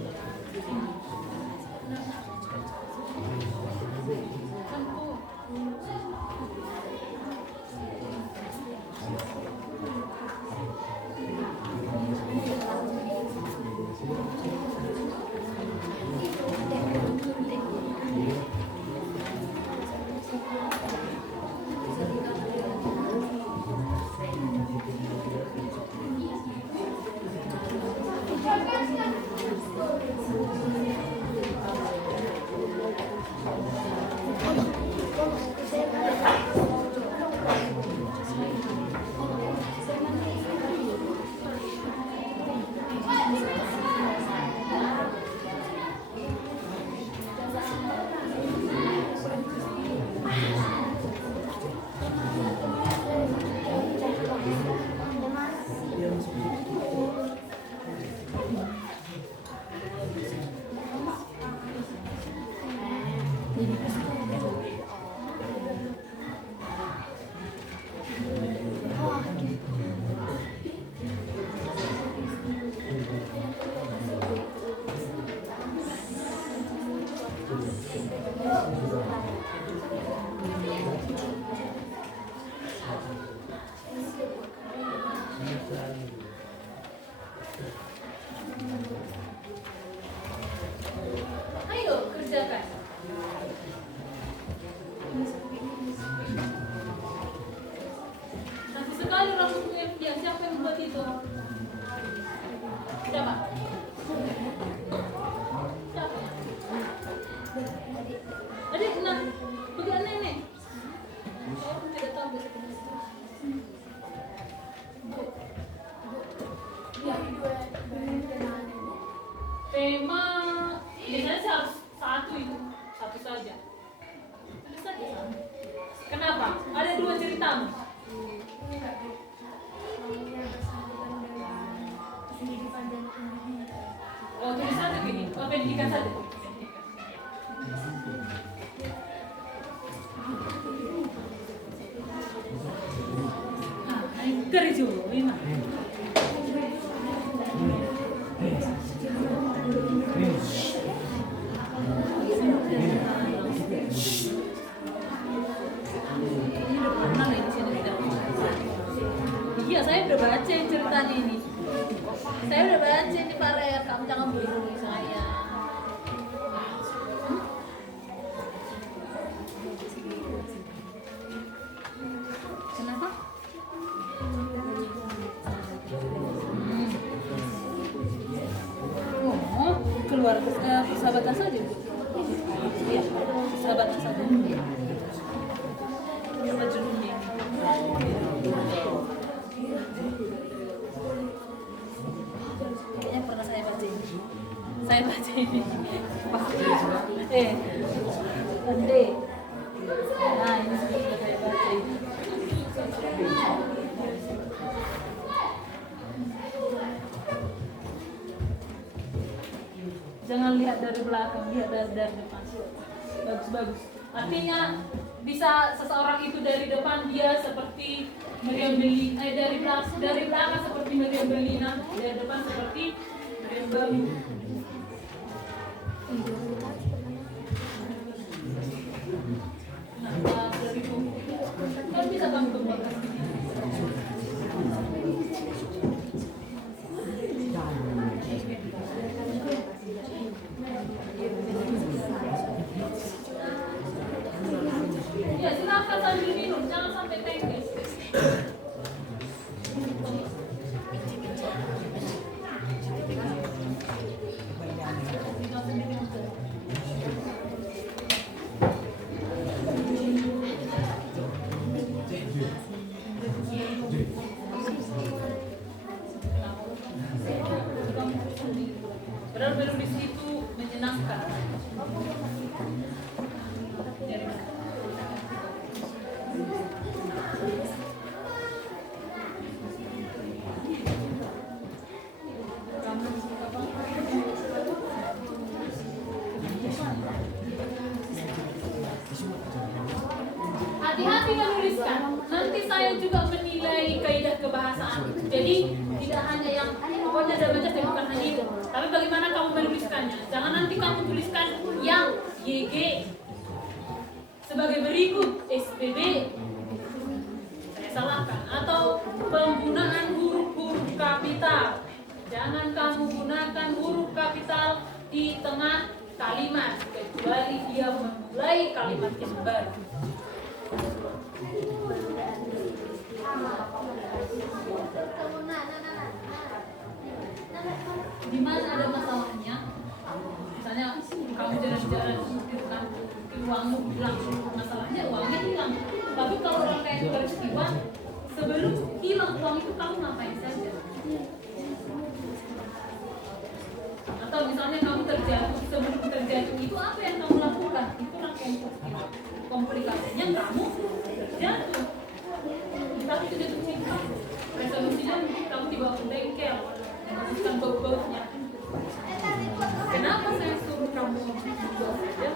Ayo kerjakan. Nanti sekali orang yang siapa yang buat itu? Siapa? Siapa? Adik, nah, bagian nenek. Saya pun tidak tahu bahasa Indonesia. Ya. Tema biasanya sih harus satu itu, satu saja. Tulis saja satu. Kenapa? Ada dua ceritamu. Oh, tulis saja gini. Oh, pendidikan saja. Kerja dulu, ini. Iya, saya udah baca cerita ini. Saya udah baca ini Pak Rer, kamu jangan bohongi saya. Kenapa? Oh, keluar persahabatan saja. Iya, persahabatan saja. Coba judulnya. Kayaknya pernah saya baca ini. Saya baca ini. Ande. Nah, ini sudah saya baca ini. Jangan lihat dari belakang, lihat dari depan. Bagus-bagus. Artinya bisa seseorang itu dari depan dia seperti Meriam Belina, dari belakang seperti Meriam Belina, dari depan seperti Meriam Belina. Nah, dari itu kan bisa bantu bagus. Ya, silakan sambil minum, jangan sampai tengges. Benar-benar di situ menyenangkan. Hati-hati menuliskan. Nanti saya juga menilai kaidah kebahasaan. Jadi tidak hanya yang pokoknya ada baca bukan hanya itu, tapi bagaimana kamu menuliskannya. Jangan nanti kamu tuliskan yang YG sebagai berikut SPB, saya salahkan, atau penggunaan huruf-huruf kapital. Jangan kamu gunakan huruf kapital di tengah kalimat kecuali dia memulai kalimat yang baru. Di mana ada masalahnya? Misalnya kamu jalan-jalan kan uangmu hilang, masalahnya uangnya hilang. Tapi kalau rangkaian peristiwa sebelum hilang uang itu kamu ngapain saja? Atau misalnya kamu terjatuh, sebelum terjatuh itu apa yang kamu lakukan? Itu rangkaian peristiwa. Komplikasinya kamu terjatuh. Tapi itu jatuh cinta. Resolusinya kamu dibawa ke bengkel, menghabiskan bau-baunya. Kenapa saya suruh kamu berdoa saja?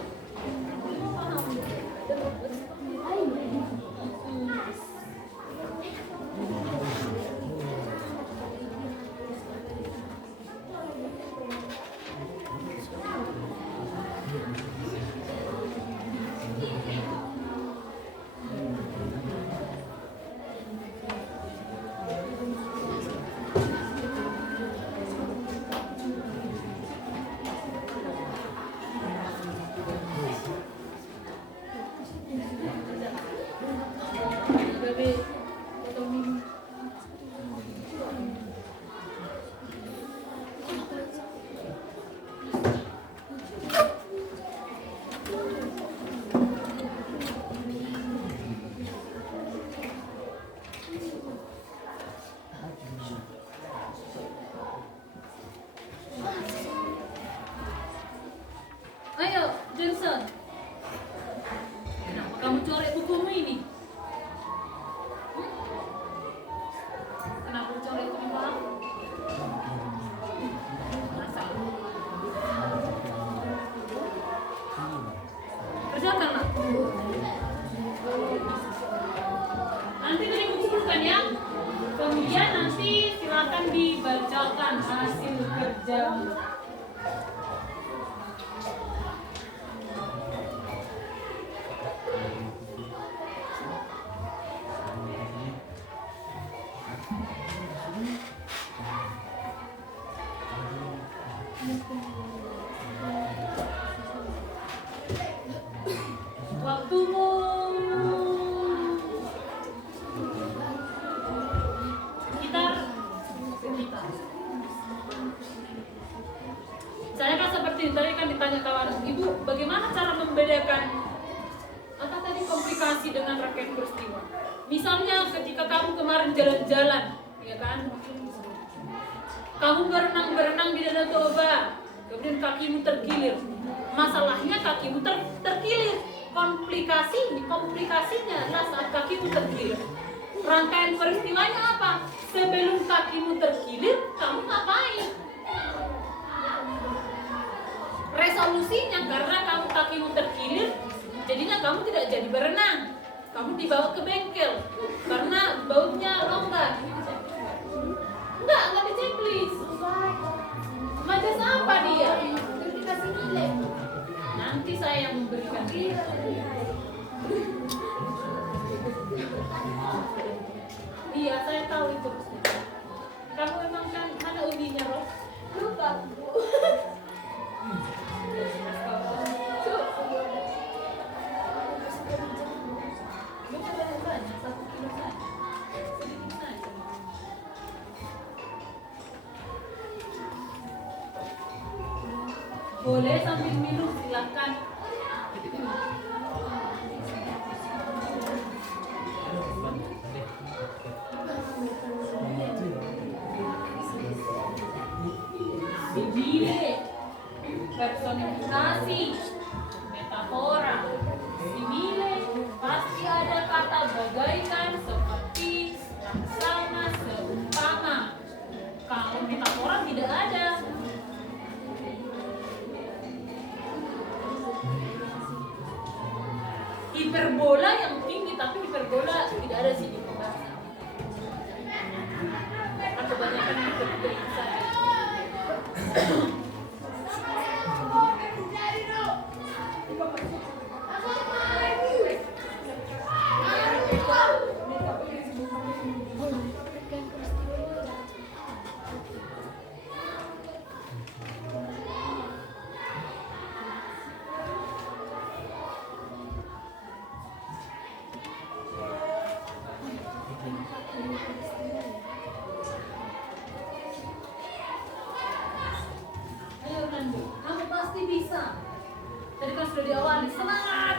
Ayo, Johnson. Kenapa kamu coret bukumu ini? Kenapa coret ini, Pak? Kerjakanlah. Nanti dikumpulkan ya. Kemudian nanti silakan dibacakan hasil kerjamu. Waktumu sekitar. Saya kan seperti tadi kan ditanya kawan ibu, bagaimana cara membedakan apa tadi komplikasi dengan rangkaian peristiwa? Misalnya ketika kamu kemarin jalan-jalan, ya kan? Kamu berenang di Danau Toba, kemudian kakimu terkilir. Masalahnya kakimu terkilir. Komplikasinya adalah saat kakimu terkilir. Rangkaian peristiwanya apa? Sebelum kakimu terkilir, kamu ngapain? Resolusinya karena kakimu terkilir, jadinya kamu tidak jadi berenang. Kamu dibawa ke bengkel karena baunya longgar. Enggak diceklis. Majas apa dia? Dikasih nilai. Nanti saya yang memberikan dia. Iya, saya tahu itu. Kamu memang kan mana ujinya, Roh? Lupa, Bu. Boleh sambil minum, silakan. Simile, personifikasi, metafora. Simile pasti ada kata bagaikan, seperti, sama, seumpama. Kalau metafora tidak ada. Hiperbola yang tinggi, tapi hiperbola tidak ada sih di pembahasan. Ayo Nando, kamu pasti bisa. Tadi kan sudah diawali, semangat.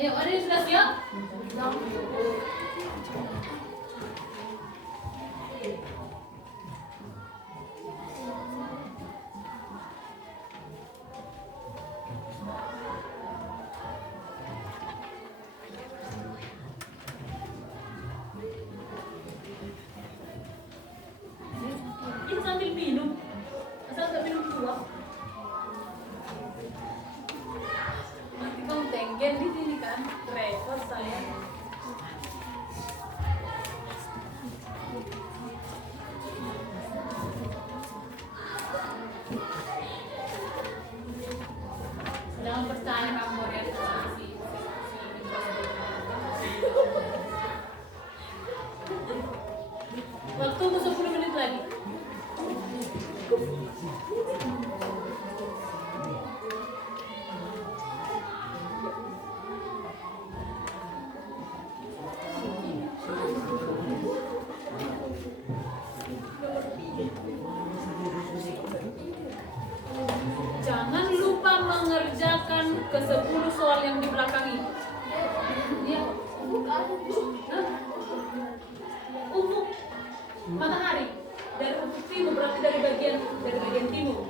Ayo, ada yang sudah siap? Kita sambil minum, asal nggak minum tua. Nanti kamu tenggen di sini kan, repot saya. Jangan percaya kamu orientasi. Waktumu 10 menit lagi. Jangan lupa mengerjakan ke-10 soal yang di belakang ini. Ya. Hah? Ufuk matahari dari ufuk timur, berarti dari bagian timur.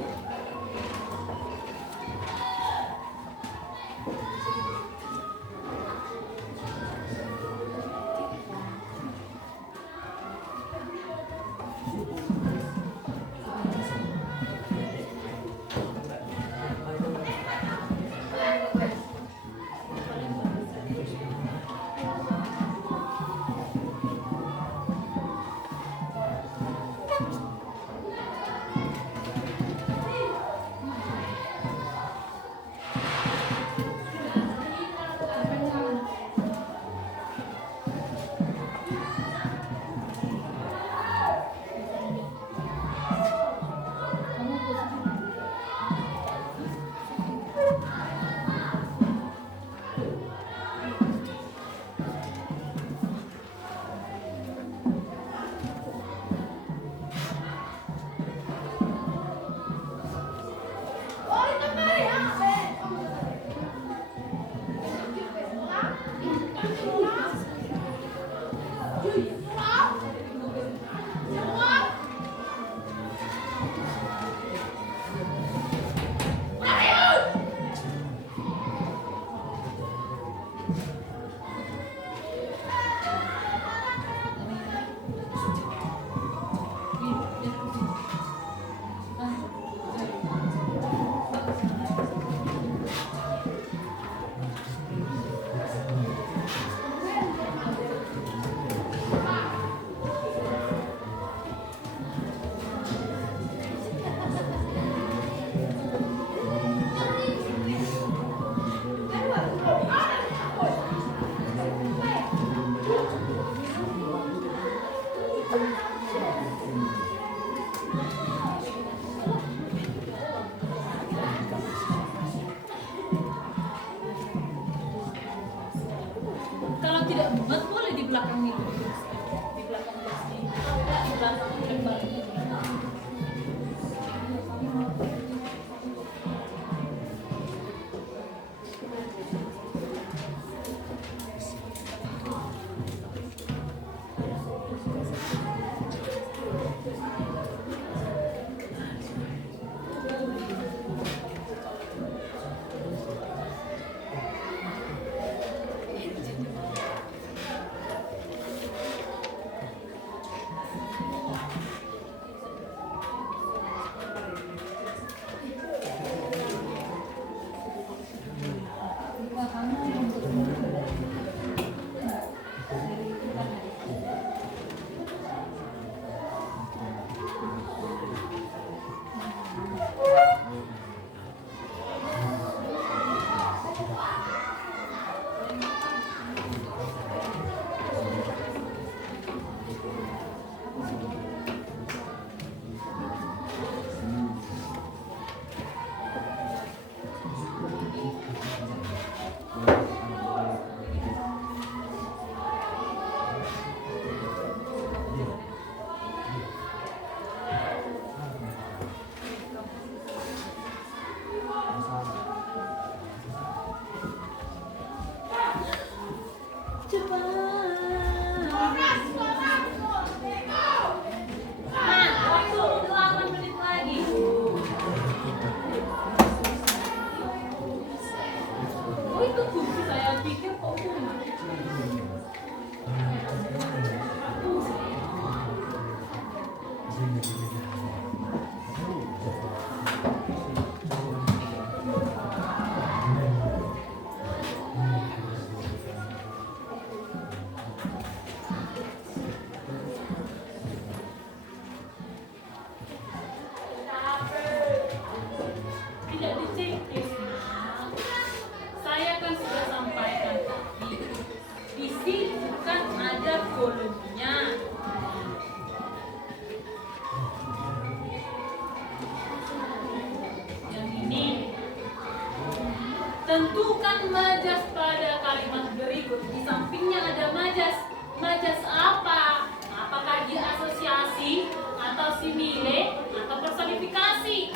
Tentukan majas pada kalimat berikut. Di sampingnya ada majas. Majas apa? Apakah dia asosiasi atau simile atau personifikasi?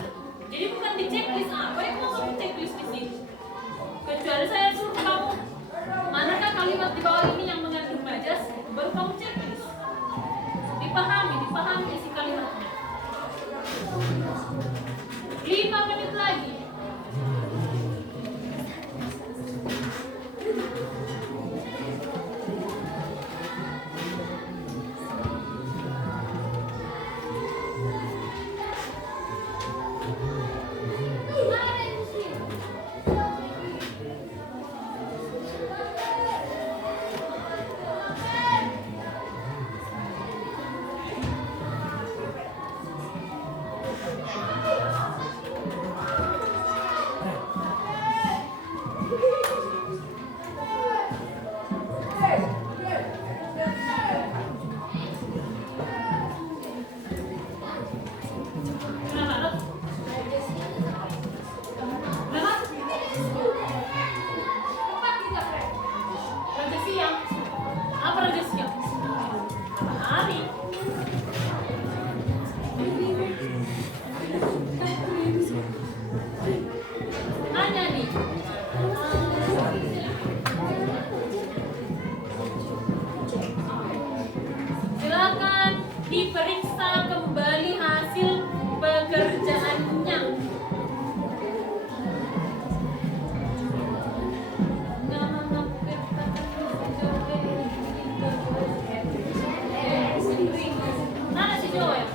Jadi bukan di checklist. Apa yang mau kamu checklist di sini? Kecuali saya suruh kamu, manakah kalimat di bawah ini yang mengandung majas, baru kamu checklist. Dipahami isi kalimatnya. 5 menit lagi. Diperiksa kembali hasil pekerjaannya. Mana si Joel?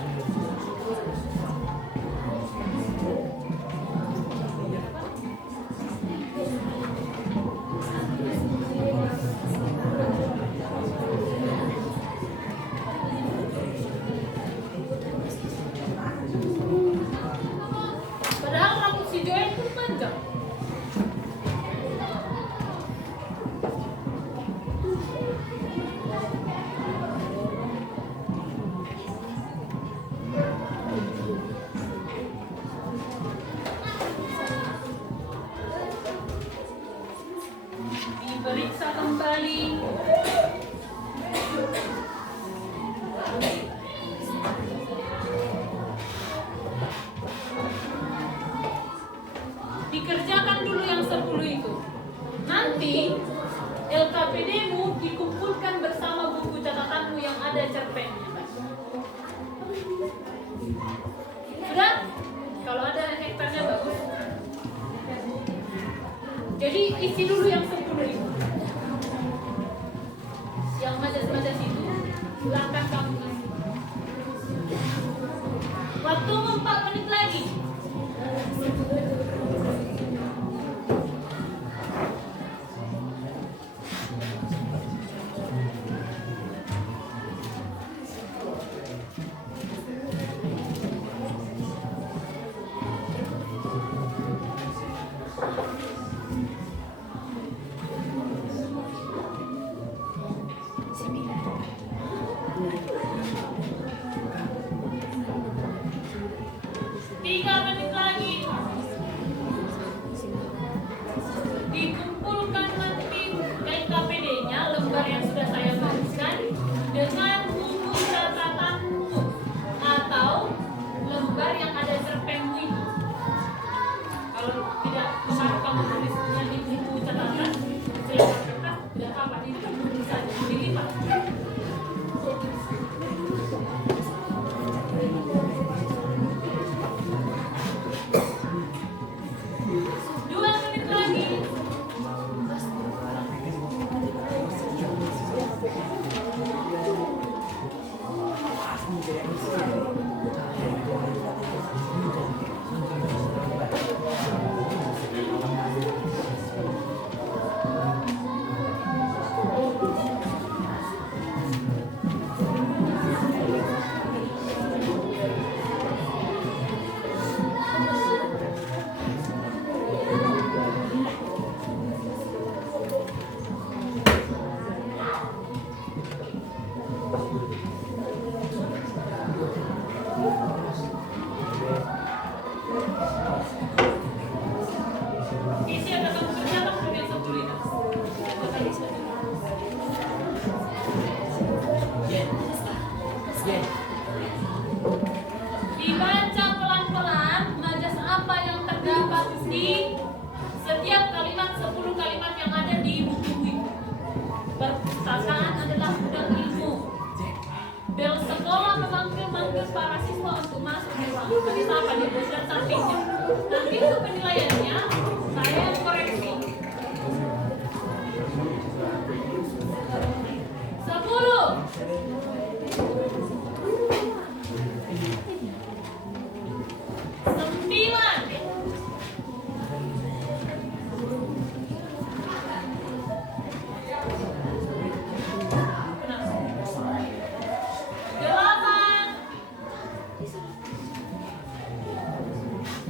Padahal rambut si Joel itu panjang. Diperiksa kembali. Dikerjakan dulu yang 10 itu. Nanti LKPD-mu dikumpulkan bersama buku catatanmu yang ada cerpennya. Sudah? Kalau ada hektarnya bagus. Jadi isi dulu yang 10 itu. Yang majas-majas itu silakan kamu isi. Waktu 4 menit lagi. Dikumpulkan nanti LKPD-nya, lembar yang sudah saya bagikan, dengan buku catatanmu atau lembar yang ada cerpenmu itu. Kalau tidak bisa kamu tulisnya di buku catatan, silakan kertas, tidak apa-apa, ini bisa dilipat. Isi ada kamu kerja di setiap kalimat 10 kalimat yang ada di buku itu. Perpustakaan adalah gudang ilmu. Bel sekolah memanggil para siswa untuk masuk di ruang. Tadi apa di dan sampingnya. Nanti untuk penilaiannya saya koreksi. 9, 8.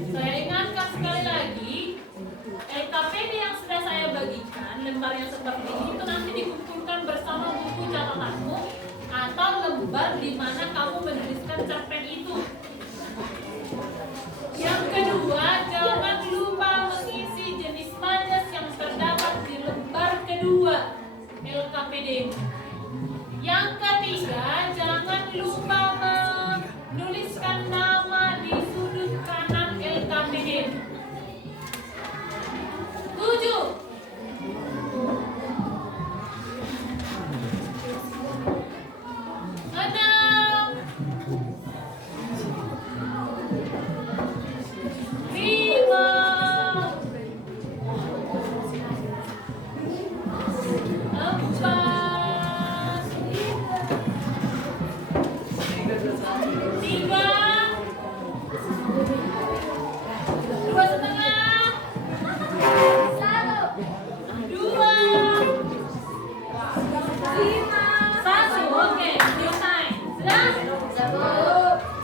Saya ingatkan sekali lagi, LKPD yang sudah saya bagikan, lembar yang seperti ini itu nanti dikumpulkan bersama buku catatanmu atau lembar di mana kamu menuliskan cerpen itu. Yang kedua, jangan lupa mengisi jenis majas yang terdapat di lembar kedua LKPD. Yang ketiga, jangan lupa menuliskan nama di sudut kanan LKPD. 7.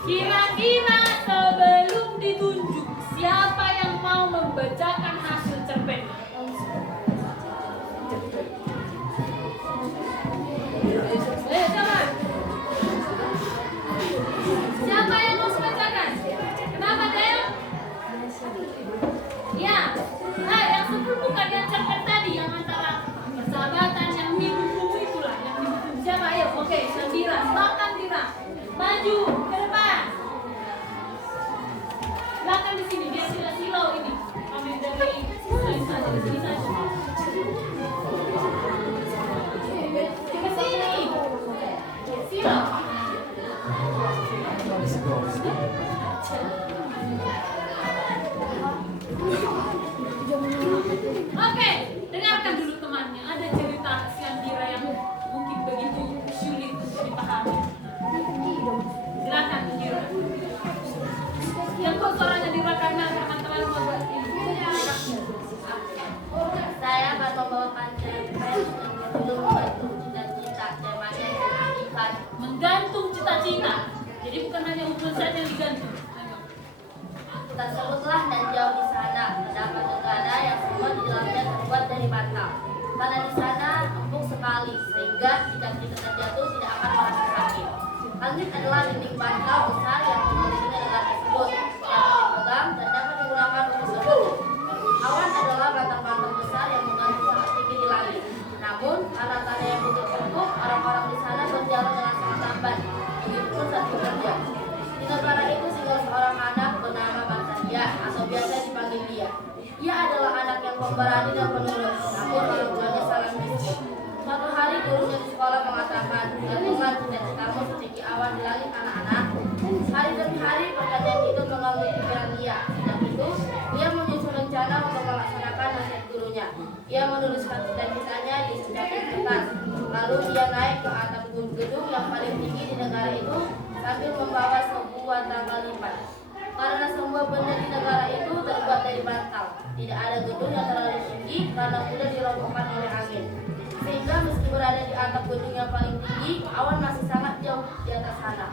Kira-kira sebelum ditunjuk, siapa yang mau membacakan hasil cerpen? Siapa yang mau membacakan? Kenapa, Del? Ya, yang sebelum bukan yang cerpen tadi, yang antara persahabatan, yang di buku itulah, yang di buku. Siapa? Ayo, oke, Sandira, silakan Dira. Maju ke depan. Belakang di sini biar tidak silau ini. Kami dari sini saja, di sini saja. Ke sini. Silau. Oke, dengarkan dulu temannya. Ada cerita Sandira yang mungkin begitu sulit untuk dipahami. Silakan Dira. Yang kok suaranya Dira karena teman-teman membuat ini. Saya akan membawakan cerpen yang belum membantu cita-cita temanya ikan. Menggantung cita-cita. Jadi bukan hanya hubungan saja yang digantung. Ayo. Tersebutlah dan jauh di sana terdapat negara yang semua di dalamnya terbuat dari bantal. Karena di sana empuk sekali sehingga cita-cita terjatuh tidak akan merasa sakit. Langit adalah dinding bantal besar yang mengelilingi negara tersebut yang dipegang dan dapat digunakan untuk bersembunyi. Awan adalah batang-batang besar yang menggantung sangat tinggi di langit. Namun karena tanah yang begitu empuk, orang-orang di sana berjalan dengan sangat lambat. Begitupun saat bekerja. Di negara itu tinggal seorang anak bernama Batavia atau biasa dipanggil dia. Ia adalah anak yang pemberani dan penurut, namun orang tuanya sangat miskin. Suatu hari gurunya di sekolah mengatakan, "Gantunglah cita-citamu setinggi awan di langit, anak-anak." Hari demi hari pertanyaan itu mengganggu pikiran dia. Sejak itu, dia menyusun rencana untuk melaksanakan nasihat gurunya. Ia menuliskan cita-citanya di secapit kertas. Lalu ia naik ke atap gedung yang paling tinggi di negara itu sambil membawa sebuah tanggal lipat. Karena semua benda di negara itu terbuat dari bantal, tidak ada gedung yang terlalu tinggi karena mudah dirobohkan oleh angin. Sehingga meski berada di atap gedung yang paling tinggi, awan masih sangat jauh di atas sana.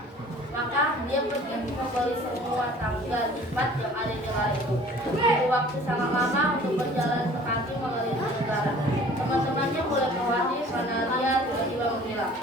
Maka dia pergi membeli semua tanggal lipat yang ada di negara itu. Butuh waktu sangat lama untuk berjalan kaki mengelilingi negara. Teman-temannya mulai khawatir karena dia tiba-tiba menghilang.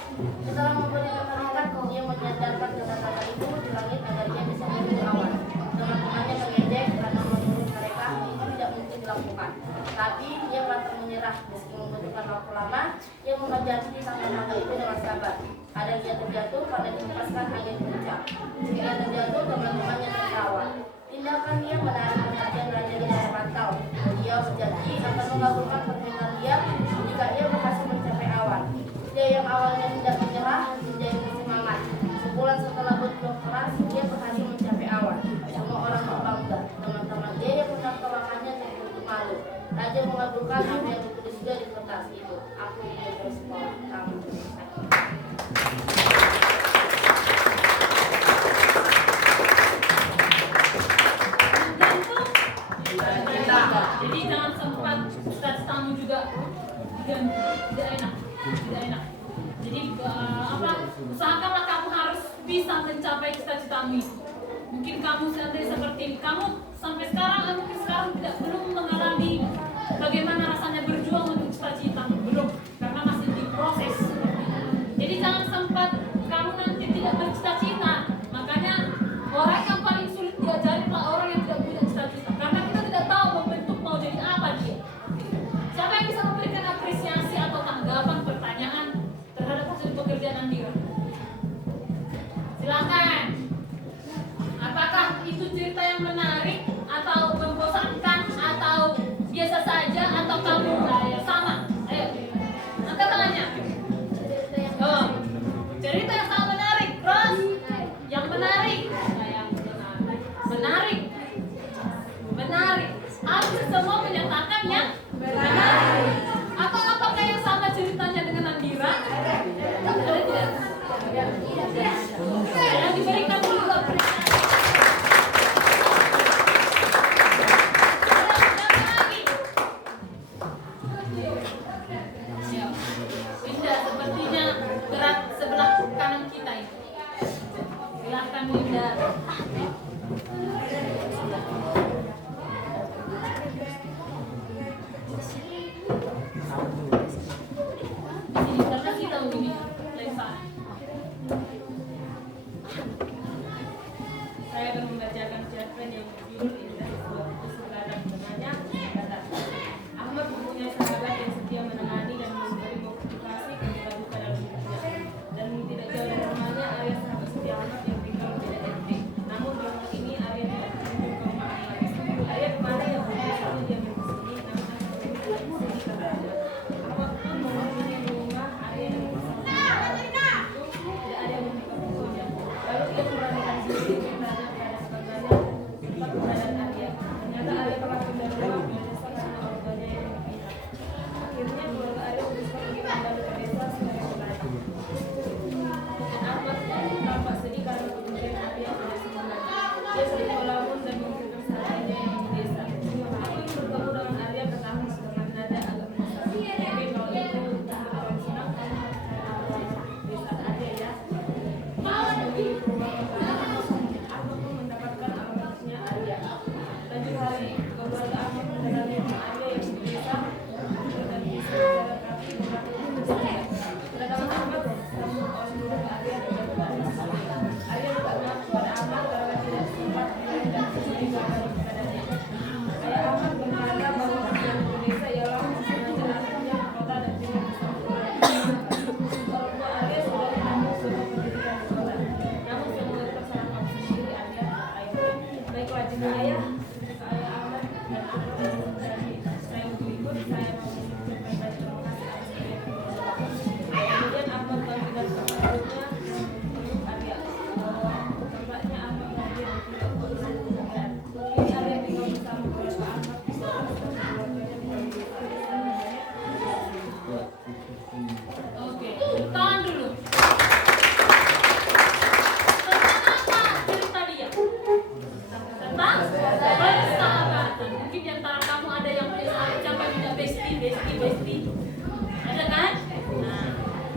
Setelah memberi penarikan, dia menyandarkan kata-kata itu di langit agar dia bisa mengikuti awan. Teman-temannya mengejek karena menurut mereka itu tidak mungkin dilakukan. Tapi dia pantang menyerah meski membutuhkan waktu lama. Dia mengejar tangga-tangga itu dengan sabar. Kadang dia terjatuh karena dihempaskan angin kencang. Jika terjatuh, teman-temannya tertawa. Tindakan dia menarik perhatian raja di daerah pantai. sengaja mengabulkan apa yang ditulis juga di kertas itu. Aku ingin bersekolah. Kamu. Jadi jangan sempat cita-citamu juga diganti, tidak enak, tidak enak. Jadi usahakanlah kamu harus bisa mencapai cita-citamu itu. Mungkin kamu nanti seperti kamu sampai sekarang, mungkin sekarang belum mengalami bagaimana rasanya berjuang untuk cita-cita, belum, karena masih diproses. Jadi jangan sempat kamu nanti tidak bercita-cita. Makanya orang yang paling sulit diajari adalah orang yang tidak punya cita-cita, karena kita tidak tahu membentuk mau jadi apa dia. Siapa yang bisa memberikan apresiasi atau tanggapan pertanyaan terhadap hasil pekerjaan Andira? Silakan. Apakah itu cerita yang menarik atau membosankan atau biasa saja atau kamu sama? Ayo, angkat tangannya. Oh, cerita yang sangat menarik, Ros. Yang menarik. Menarik. Menarik. Hampir semua menyatakan yang menarik. Atau apakah yang sama ceritanya dengan Andira? Ada tidak? Yang diberikan dulu apresiasi. Winda sepertinya gerak sebelah kanan kita itu. Silakan Winda. Di sini karena kita begini dari sana. Saya akan membacakan cerpen yang berjudul Indah Sebuah Putus Sebeladang. Sebenarnya kata Ahmad mempunyai sahabat yang setia menemani dan memberi motivasi ketika duka dalam hidupnya. Dan tidak jauh dari rumahnya Arya sahabat setia Ahmad yang tinggal berbeda RT. Namun belakangan ini Arya tidak kunjung ke rumah Ahmad. Arya kemana yang selalu dia bersini, namun Ahmad tidak lagi sedih karena Ahmad. Ahmad pun mengunjungi rumah Arya dan bersama itu tidak ada yang membuka pintunya. Lalu ia memberanikan diri bertanya kepada saudaranya tempat keberadaan Arya. Ternyata Arya telah pindah rumah ke desa karena orang tuanya yang berpihak. Akhirnya keluarga Arya memutuskan untuk kembali ke desa sebagai pembantu. Dan Ahmad tampak sedih karena kemudian Arya tidak sebenarnya. Dia sering melamun dan mengirimkan sahabatnya yang di desa. Aku ingin bertemu dengan Arya, kata Ahmad dengan nada agak menyesal. Oke, kalau itu benar-benar senang, kamu harus cari desa Arya ya. Memilih rumah Ahmad pun mendapatkan alamatnya Arya. Lanjut hari, keluarga Ahmad mendatangi rumah Arya yang di desa dan bisa jalan kaki melakukan perjalanan. Kedatangan Ahmad sambut oleh seluruh Arya dan keluarga. Arya juga mengaku pada Ahmad karena tidak sempat dilihat dan mencurigakan kepadanya. Ayah Ahmad berkata bahwa perjalanan ke desa ialah sengaja anaknya ke kota dan tidak bersama keluarga. Orang tua Arya sudah menempuh sebuah pendidikan di kota. Namun semua terserah sendiri Arya akhirnya. Baiklah jika ayah, ayah Ahmad dan dari saya berikut saya mau mengucapkan banyak terima kasih atas kebaikan. Kemudian Ahmad bangkit dan selanjutnya untuk Arya. Tempatnya Ahmad lahir di Pulau Kota. Kini Arya tinggal bersama keluarga Ahmad di kota dan keluarganya tinggal di desa. Oke, tahan dulu. Tentang apa cerita dia? Tentang persahabatan. Mungkin di antara kamu ada yang punya sahabat sampai punya bestie. Ada kan? Nah,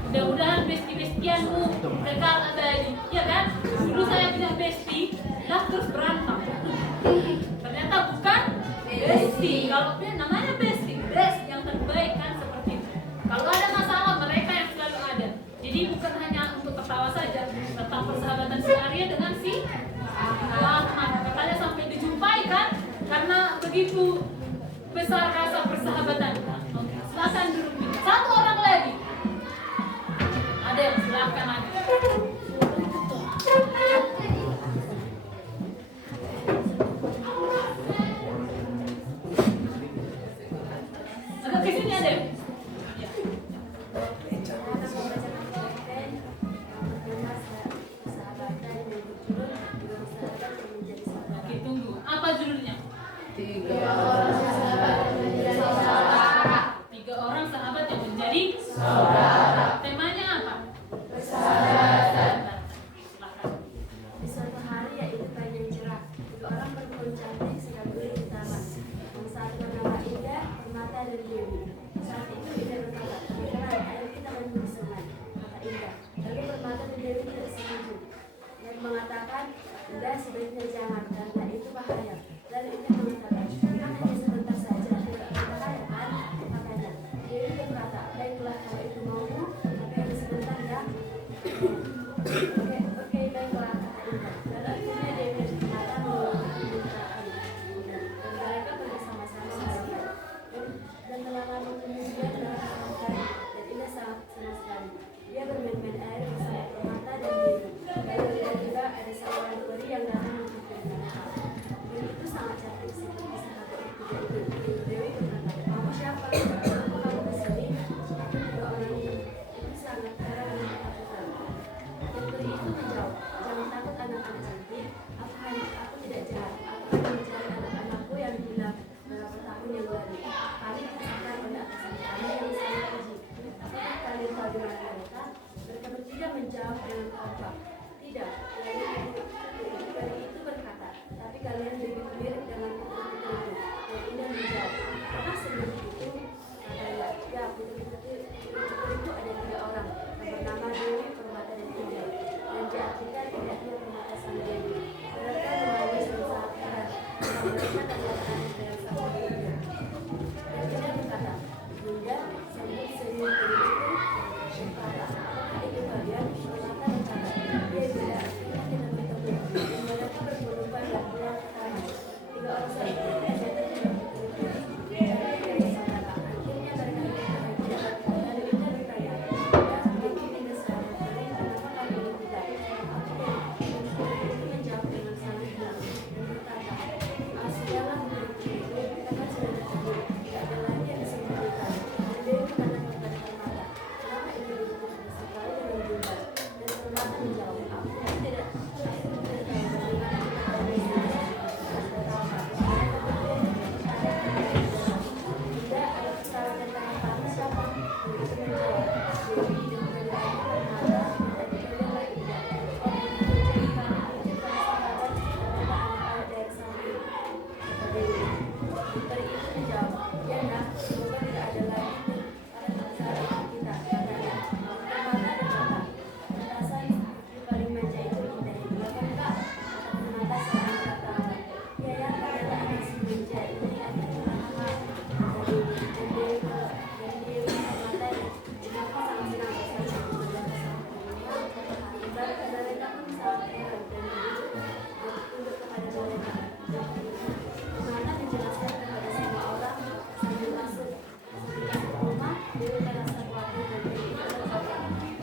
mudah-mudahan bestie-bestianmu kekal abadi, ya kan? Dulu saya punya bestie, lah terus berantem. Ternyata bukan bestie. Kalau dia namanya bestie, best yang terbaik kan seperti itu. Kalau ada masalah mereka yang selalu ada. Jadi bukan hanya untuk ketawa saja tentang persahabatan si Arya dengan si Ahmad. Katanya sampai dijumpai kan? Karena begitu besar rasa persahabatan. Oke, silakan duduk. Satu orang lagi. Ada yang silakan ada. Agak ke sini ada. Ya. Oke, tunggu. Apa judulnya? Tiga orang sahabat menjadi mereka ternyata yang sama. Dan kita berkata, Bunda, sampai sering begitu berkata, apakah itu kalian? Maka berkata, ya Bunda, akhirnya kita bertemu. Dan mereka berpelukan dan pulang ke kamar. 3 orang saja, saya tidak berpikir, saya yang berkata, akhirnya mereka tidak berkata, lalu kita bertanya, Bunda, mungkin tidak selamat kalian, kenapa kami tidak? Itu menjawab dengan sangat bilang dan berkata, sudahlah murid-muridku, kita kan sudah bertemu, tidak ada lagi yang disembunyikan. Dan dia berkata kepada permata, kenapa itu begitu sekali dengan Bunda? Dan permata menjawab, aku tidak tahu bagaimana kita tahu ini. Pertama, Bunda, ada kesalahan tentang kami siapa? Dan itu menjawab, Dewi dan pertanyaan permata, dan itu lagi tidak. Oh, jadi kami menunjukkan sahabat kepada anak-anak dari samping. Peri itu menjawab, ya nak, semoga tidak ada lagi para pembicara kita, katanya. Permata berkata, petasan di paling manja itu indah, ya kan kak? Kata permata sambil berkata, ya ya, ternyata anak si manja ini akhirnya anak dan Dewi permata kenapa sangat senang sekali mendengar kesaksiannya. Mereka pun sangat heran dan begitu bertunduk kepada mereka. Permata menjelaskan kepada semua orang sambil masuk rumah. Dewi merasa khawatir dan Dewi berkata,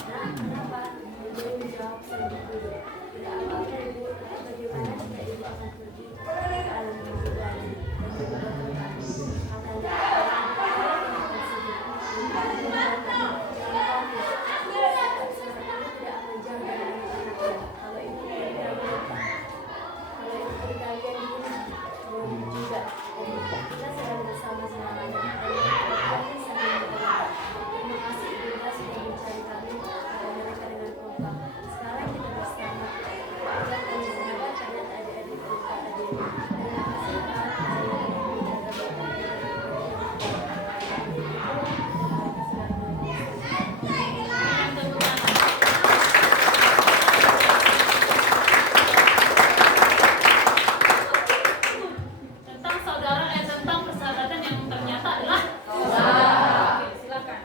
nah kenapa? Dan Dewi menjawab sambil duduk, tidak apa-apa ibu, tapi bagaimana jika ibu akan pergi ke alam mimpi lagi dan Dewi berkata, katanya tidak akan jauh dari anak-anaknya. Kalau ibu kalian belum juga, dan kita sedang bersama selamanya. Dan kami sedang berdoa. Terima kasih Bunda sudah mencari kami, kata mereka dengan kompak. Sekarang kita bersama. Dan kami sahabat ternyata adik-adik kata Dewi. Terima kasih Pak, saya ingin menjaga bapak. Tentang persahabatan yang ternyata adalah saudara. Oke, silakan.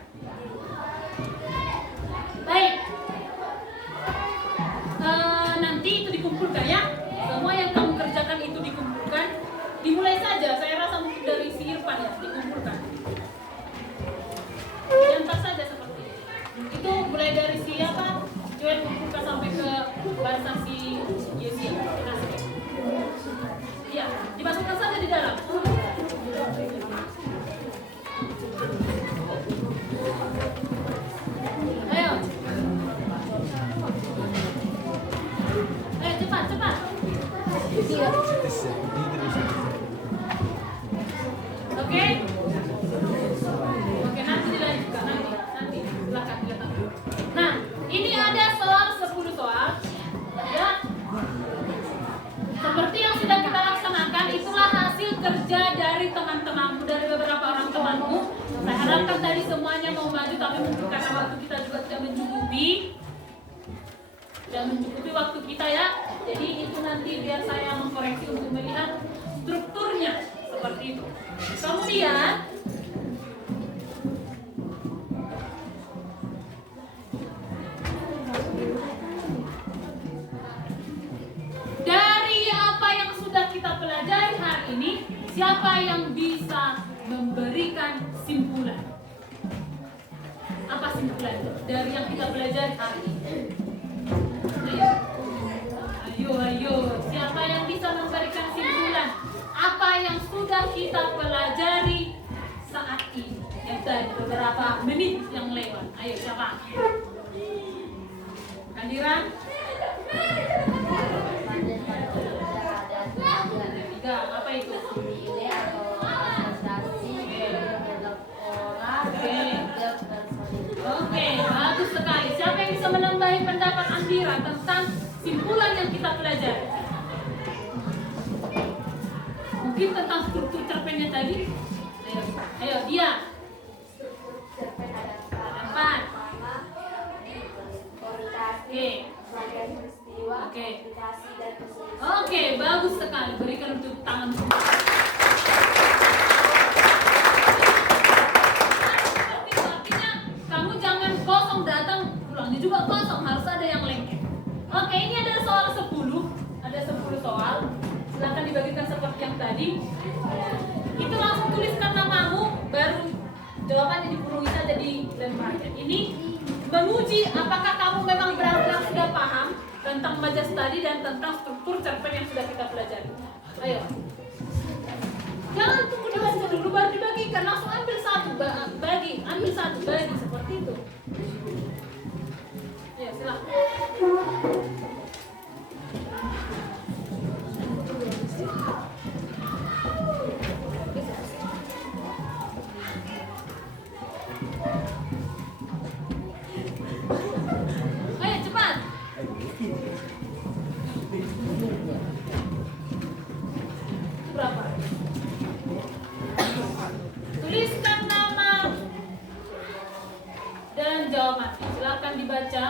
Baik. Nanti itu dikumpulkan ya. Semua yang kamu kerjakan itu dikumpulkan. Dimulai saja. Saya rasa mungkin dari si Irfan ya dikumpulkan. Diantar saja seperti ini. Itu mulai dari siapa? Joel kumpulkan sampai ke barisan si Yesia. Iya, dimasukkan saja di dalam. Ayo. Ayo cepat, cepat. Oke. Oke, nanti dilanjutkan nanti. Silakan. Nah, ini ada soal 10 soal. Ya. Seperti yang sudah kita laksanakan, itulah hasil kerja dari teman-temanmu, dari beberapa orang temanmu. Saya harapkan tadi semuanya mau maju, tapi mungkin karena waktu kita juga tidak mencukupi waktu kita ya. Jadi itu nanti biar saya mengkoreksi untuk melihat strukturnya seperti itu. Kemudian dari apa yang sudah kita pelajari hari ini, siapa yang bisa memberikan simpulan? Apa simpulan dari yang kita pelajari hari ini? Ayo, siapa yang bisa memberikan simpulan? Apa yang sudah kita pelajari saat ini? Yang tadi beberapa menit yang lewat. Ayo, siapa? Hadiran? Tiga, apa itu? Nilai atau prestasi, Oke, bagus sekali. Siapa yang bisa menambahi pendapat Andira tentang simpulan yang kita pelajari? Mungkin tentang struktur cerpennya tadi. Ayo dia. Cerpen ada 4. komunikasi, Oke. bagian peristiwa, Oke. aplikasi dan kesulitan. Oke, bagus sekali. Berikan tepuk tangan semua. Seperti itu, artinya kamu jangan kosong datang, pulangnya juga kosong, harus ada yang lengket. Oke, ini ada soal 10. Ada 10 soal. Silahkan dibagikan seperti yang tadi. Itu langsung tuliskan namamu, baru jawabannya dipurungi saja di lembarnya. Ini menguji apakah kamu memang benar-benar sudah paham tentang majas tadi dan tentang struktur cerpen yang sudah kita pelajari. Ayo. Jangan tunggu dibaca dulu baru dibagikan, langsung ambil satu, ambil satu, bagi seperti itu. Ayo, silakan. Ayo cepat. Itu berapa? Tuliskan nama dan jawaban. Silakan dibaca.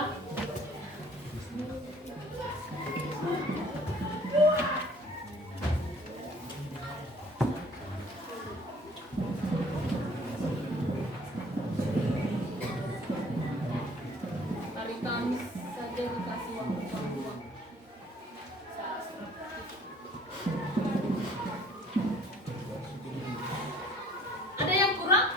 Hari Kamis saja dikasih waktu. Ada yang kurang?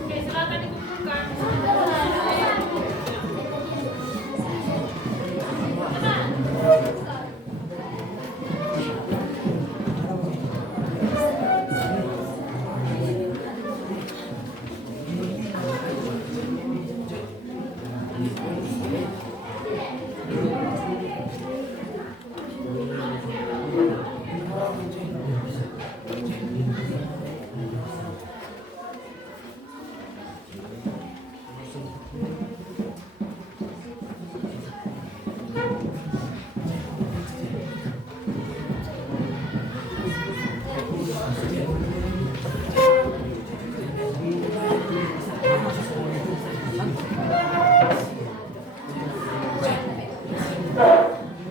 Oke, silakan dikumpulkan.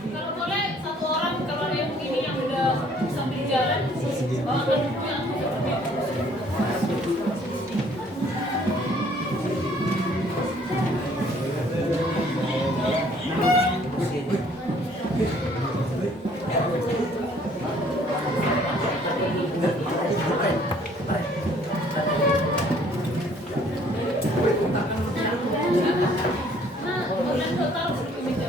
Kalau boleh satu orang, kalau ada yang ini yang udah sambil jalan, bawakan buku yang seperti itu. Nah, kalian udah tahu seperti meja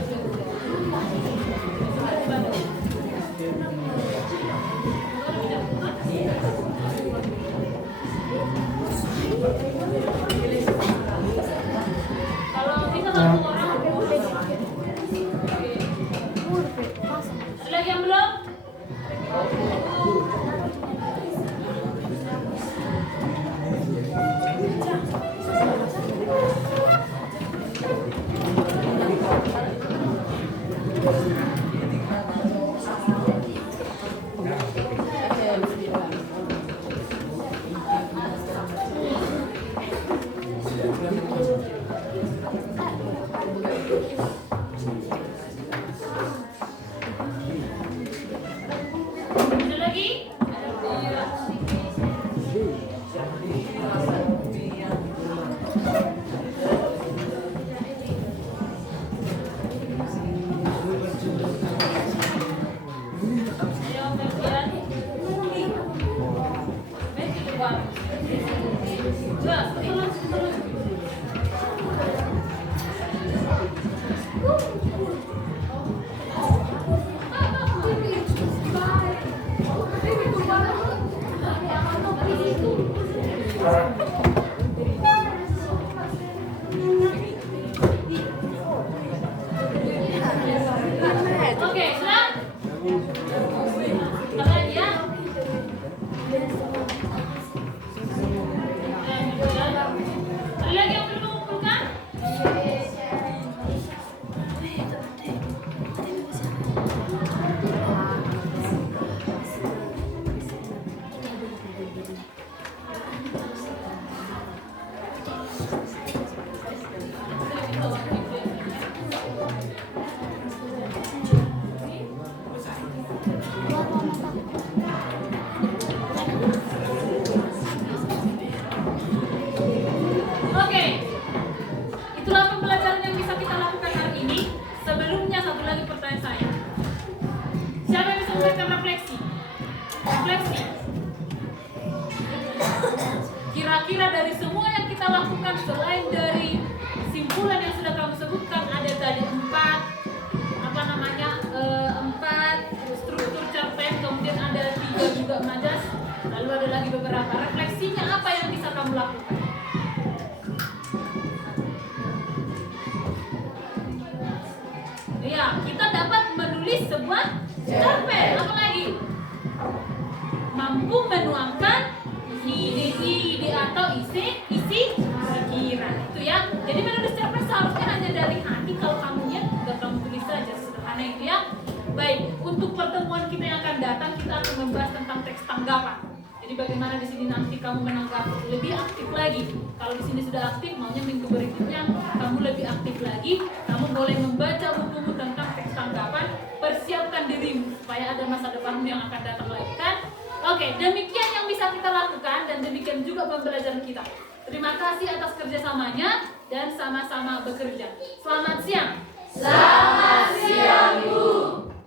kalau bisa satu orang. Ada lagi yang belum? Oke, itulah pembelajaran yang bisa kita lakukan hari ini. Sebelumnya satu lagi pertanyaan saya. Siapa yang bisa memberikan refleksi? Refleksi. Kira-kira dari semua yang kita lakukan selain dari simpulan yang sudah kamu sebutkan, ada tadi 4 struktur cerpen, kemudian ada 3 juga majas, lalu ada lagi beberapa. Refleksinya apa yang bisa kamu lakukan? Ya, kita dapat menulis sebuah cerpen. Apa lagi? Mampu menuangkan ide-ide atau isi pikiran. Itu ya. Jadi menulis cerpen seharusnya hanya dari hati. Kalau kamu niat, udah kamu tulis saja, sederhana itu ya. Baik, untuk pertemuan kita yang akan datang, kita akan membahas tentang teks tanggapan. Jadi bagaimana di sini nanti kamu menanggapi lebih aktif lagi. Kalau di sini sudah aktif, maunya minggu berikutnya kamu lebih aktif lagi. Kamu boleh membaca buku tentang teks tanggapan. Persiapkan dirimu supaya ada masa depanmu yang akan datang lagi kan? Oke, demikian yang bisa kita lakukan dan demikian juga pembelajaran kita. Terima kasih atas kerjasamanya dan sama-sama bekerja. Selamat siang.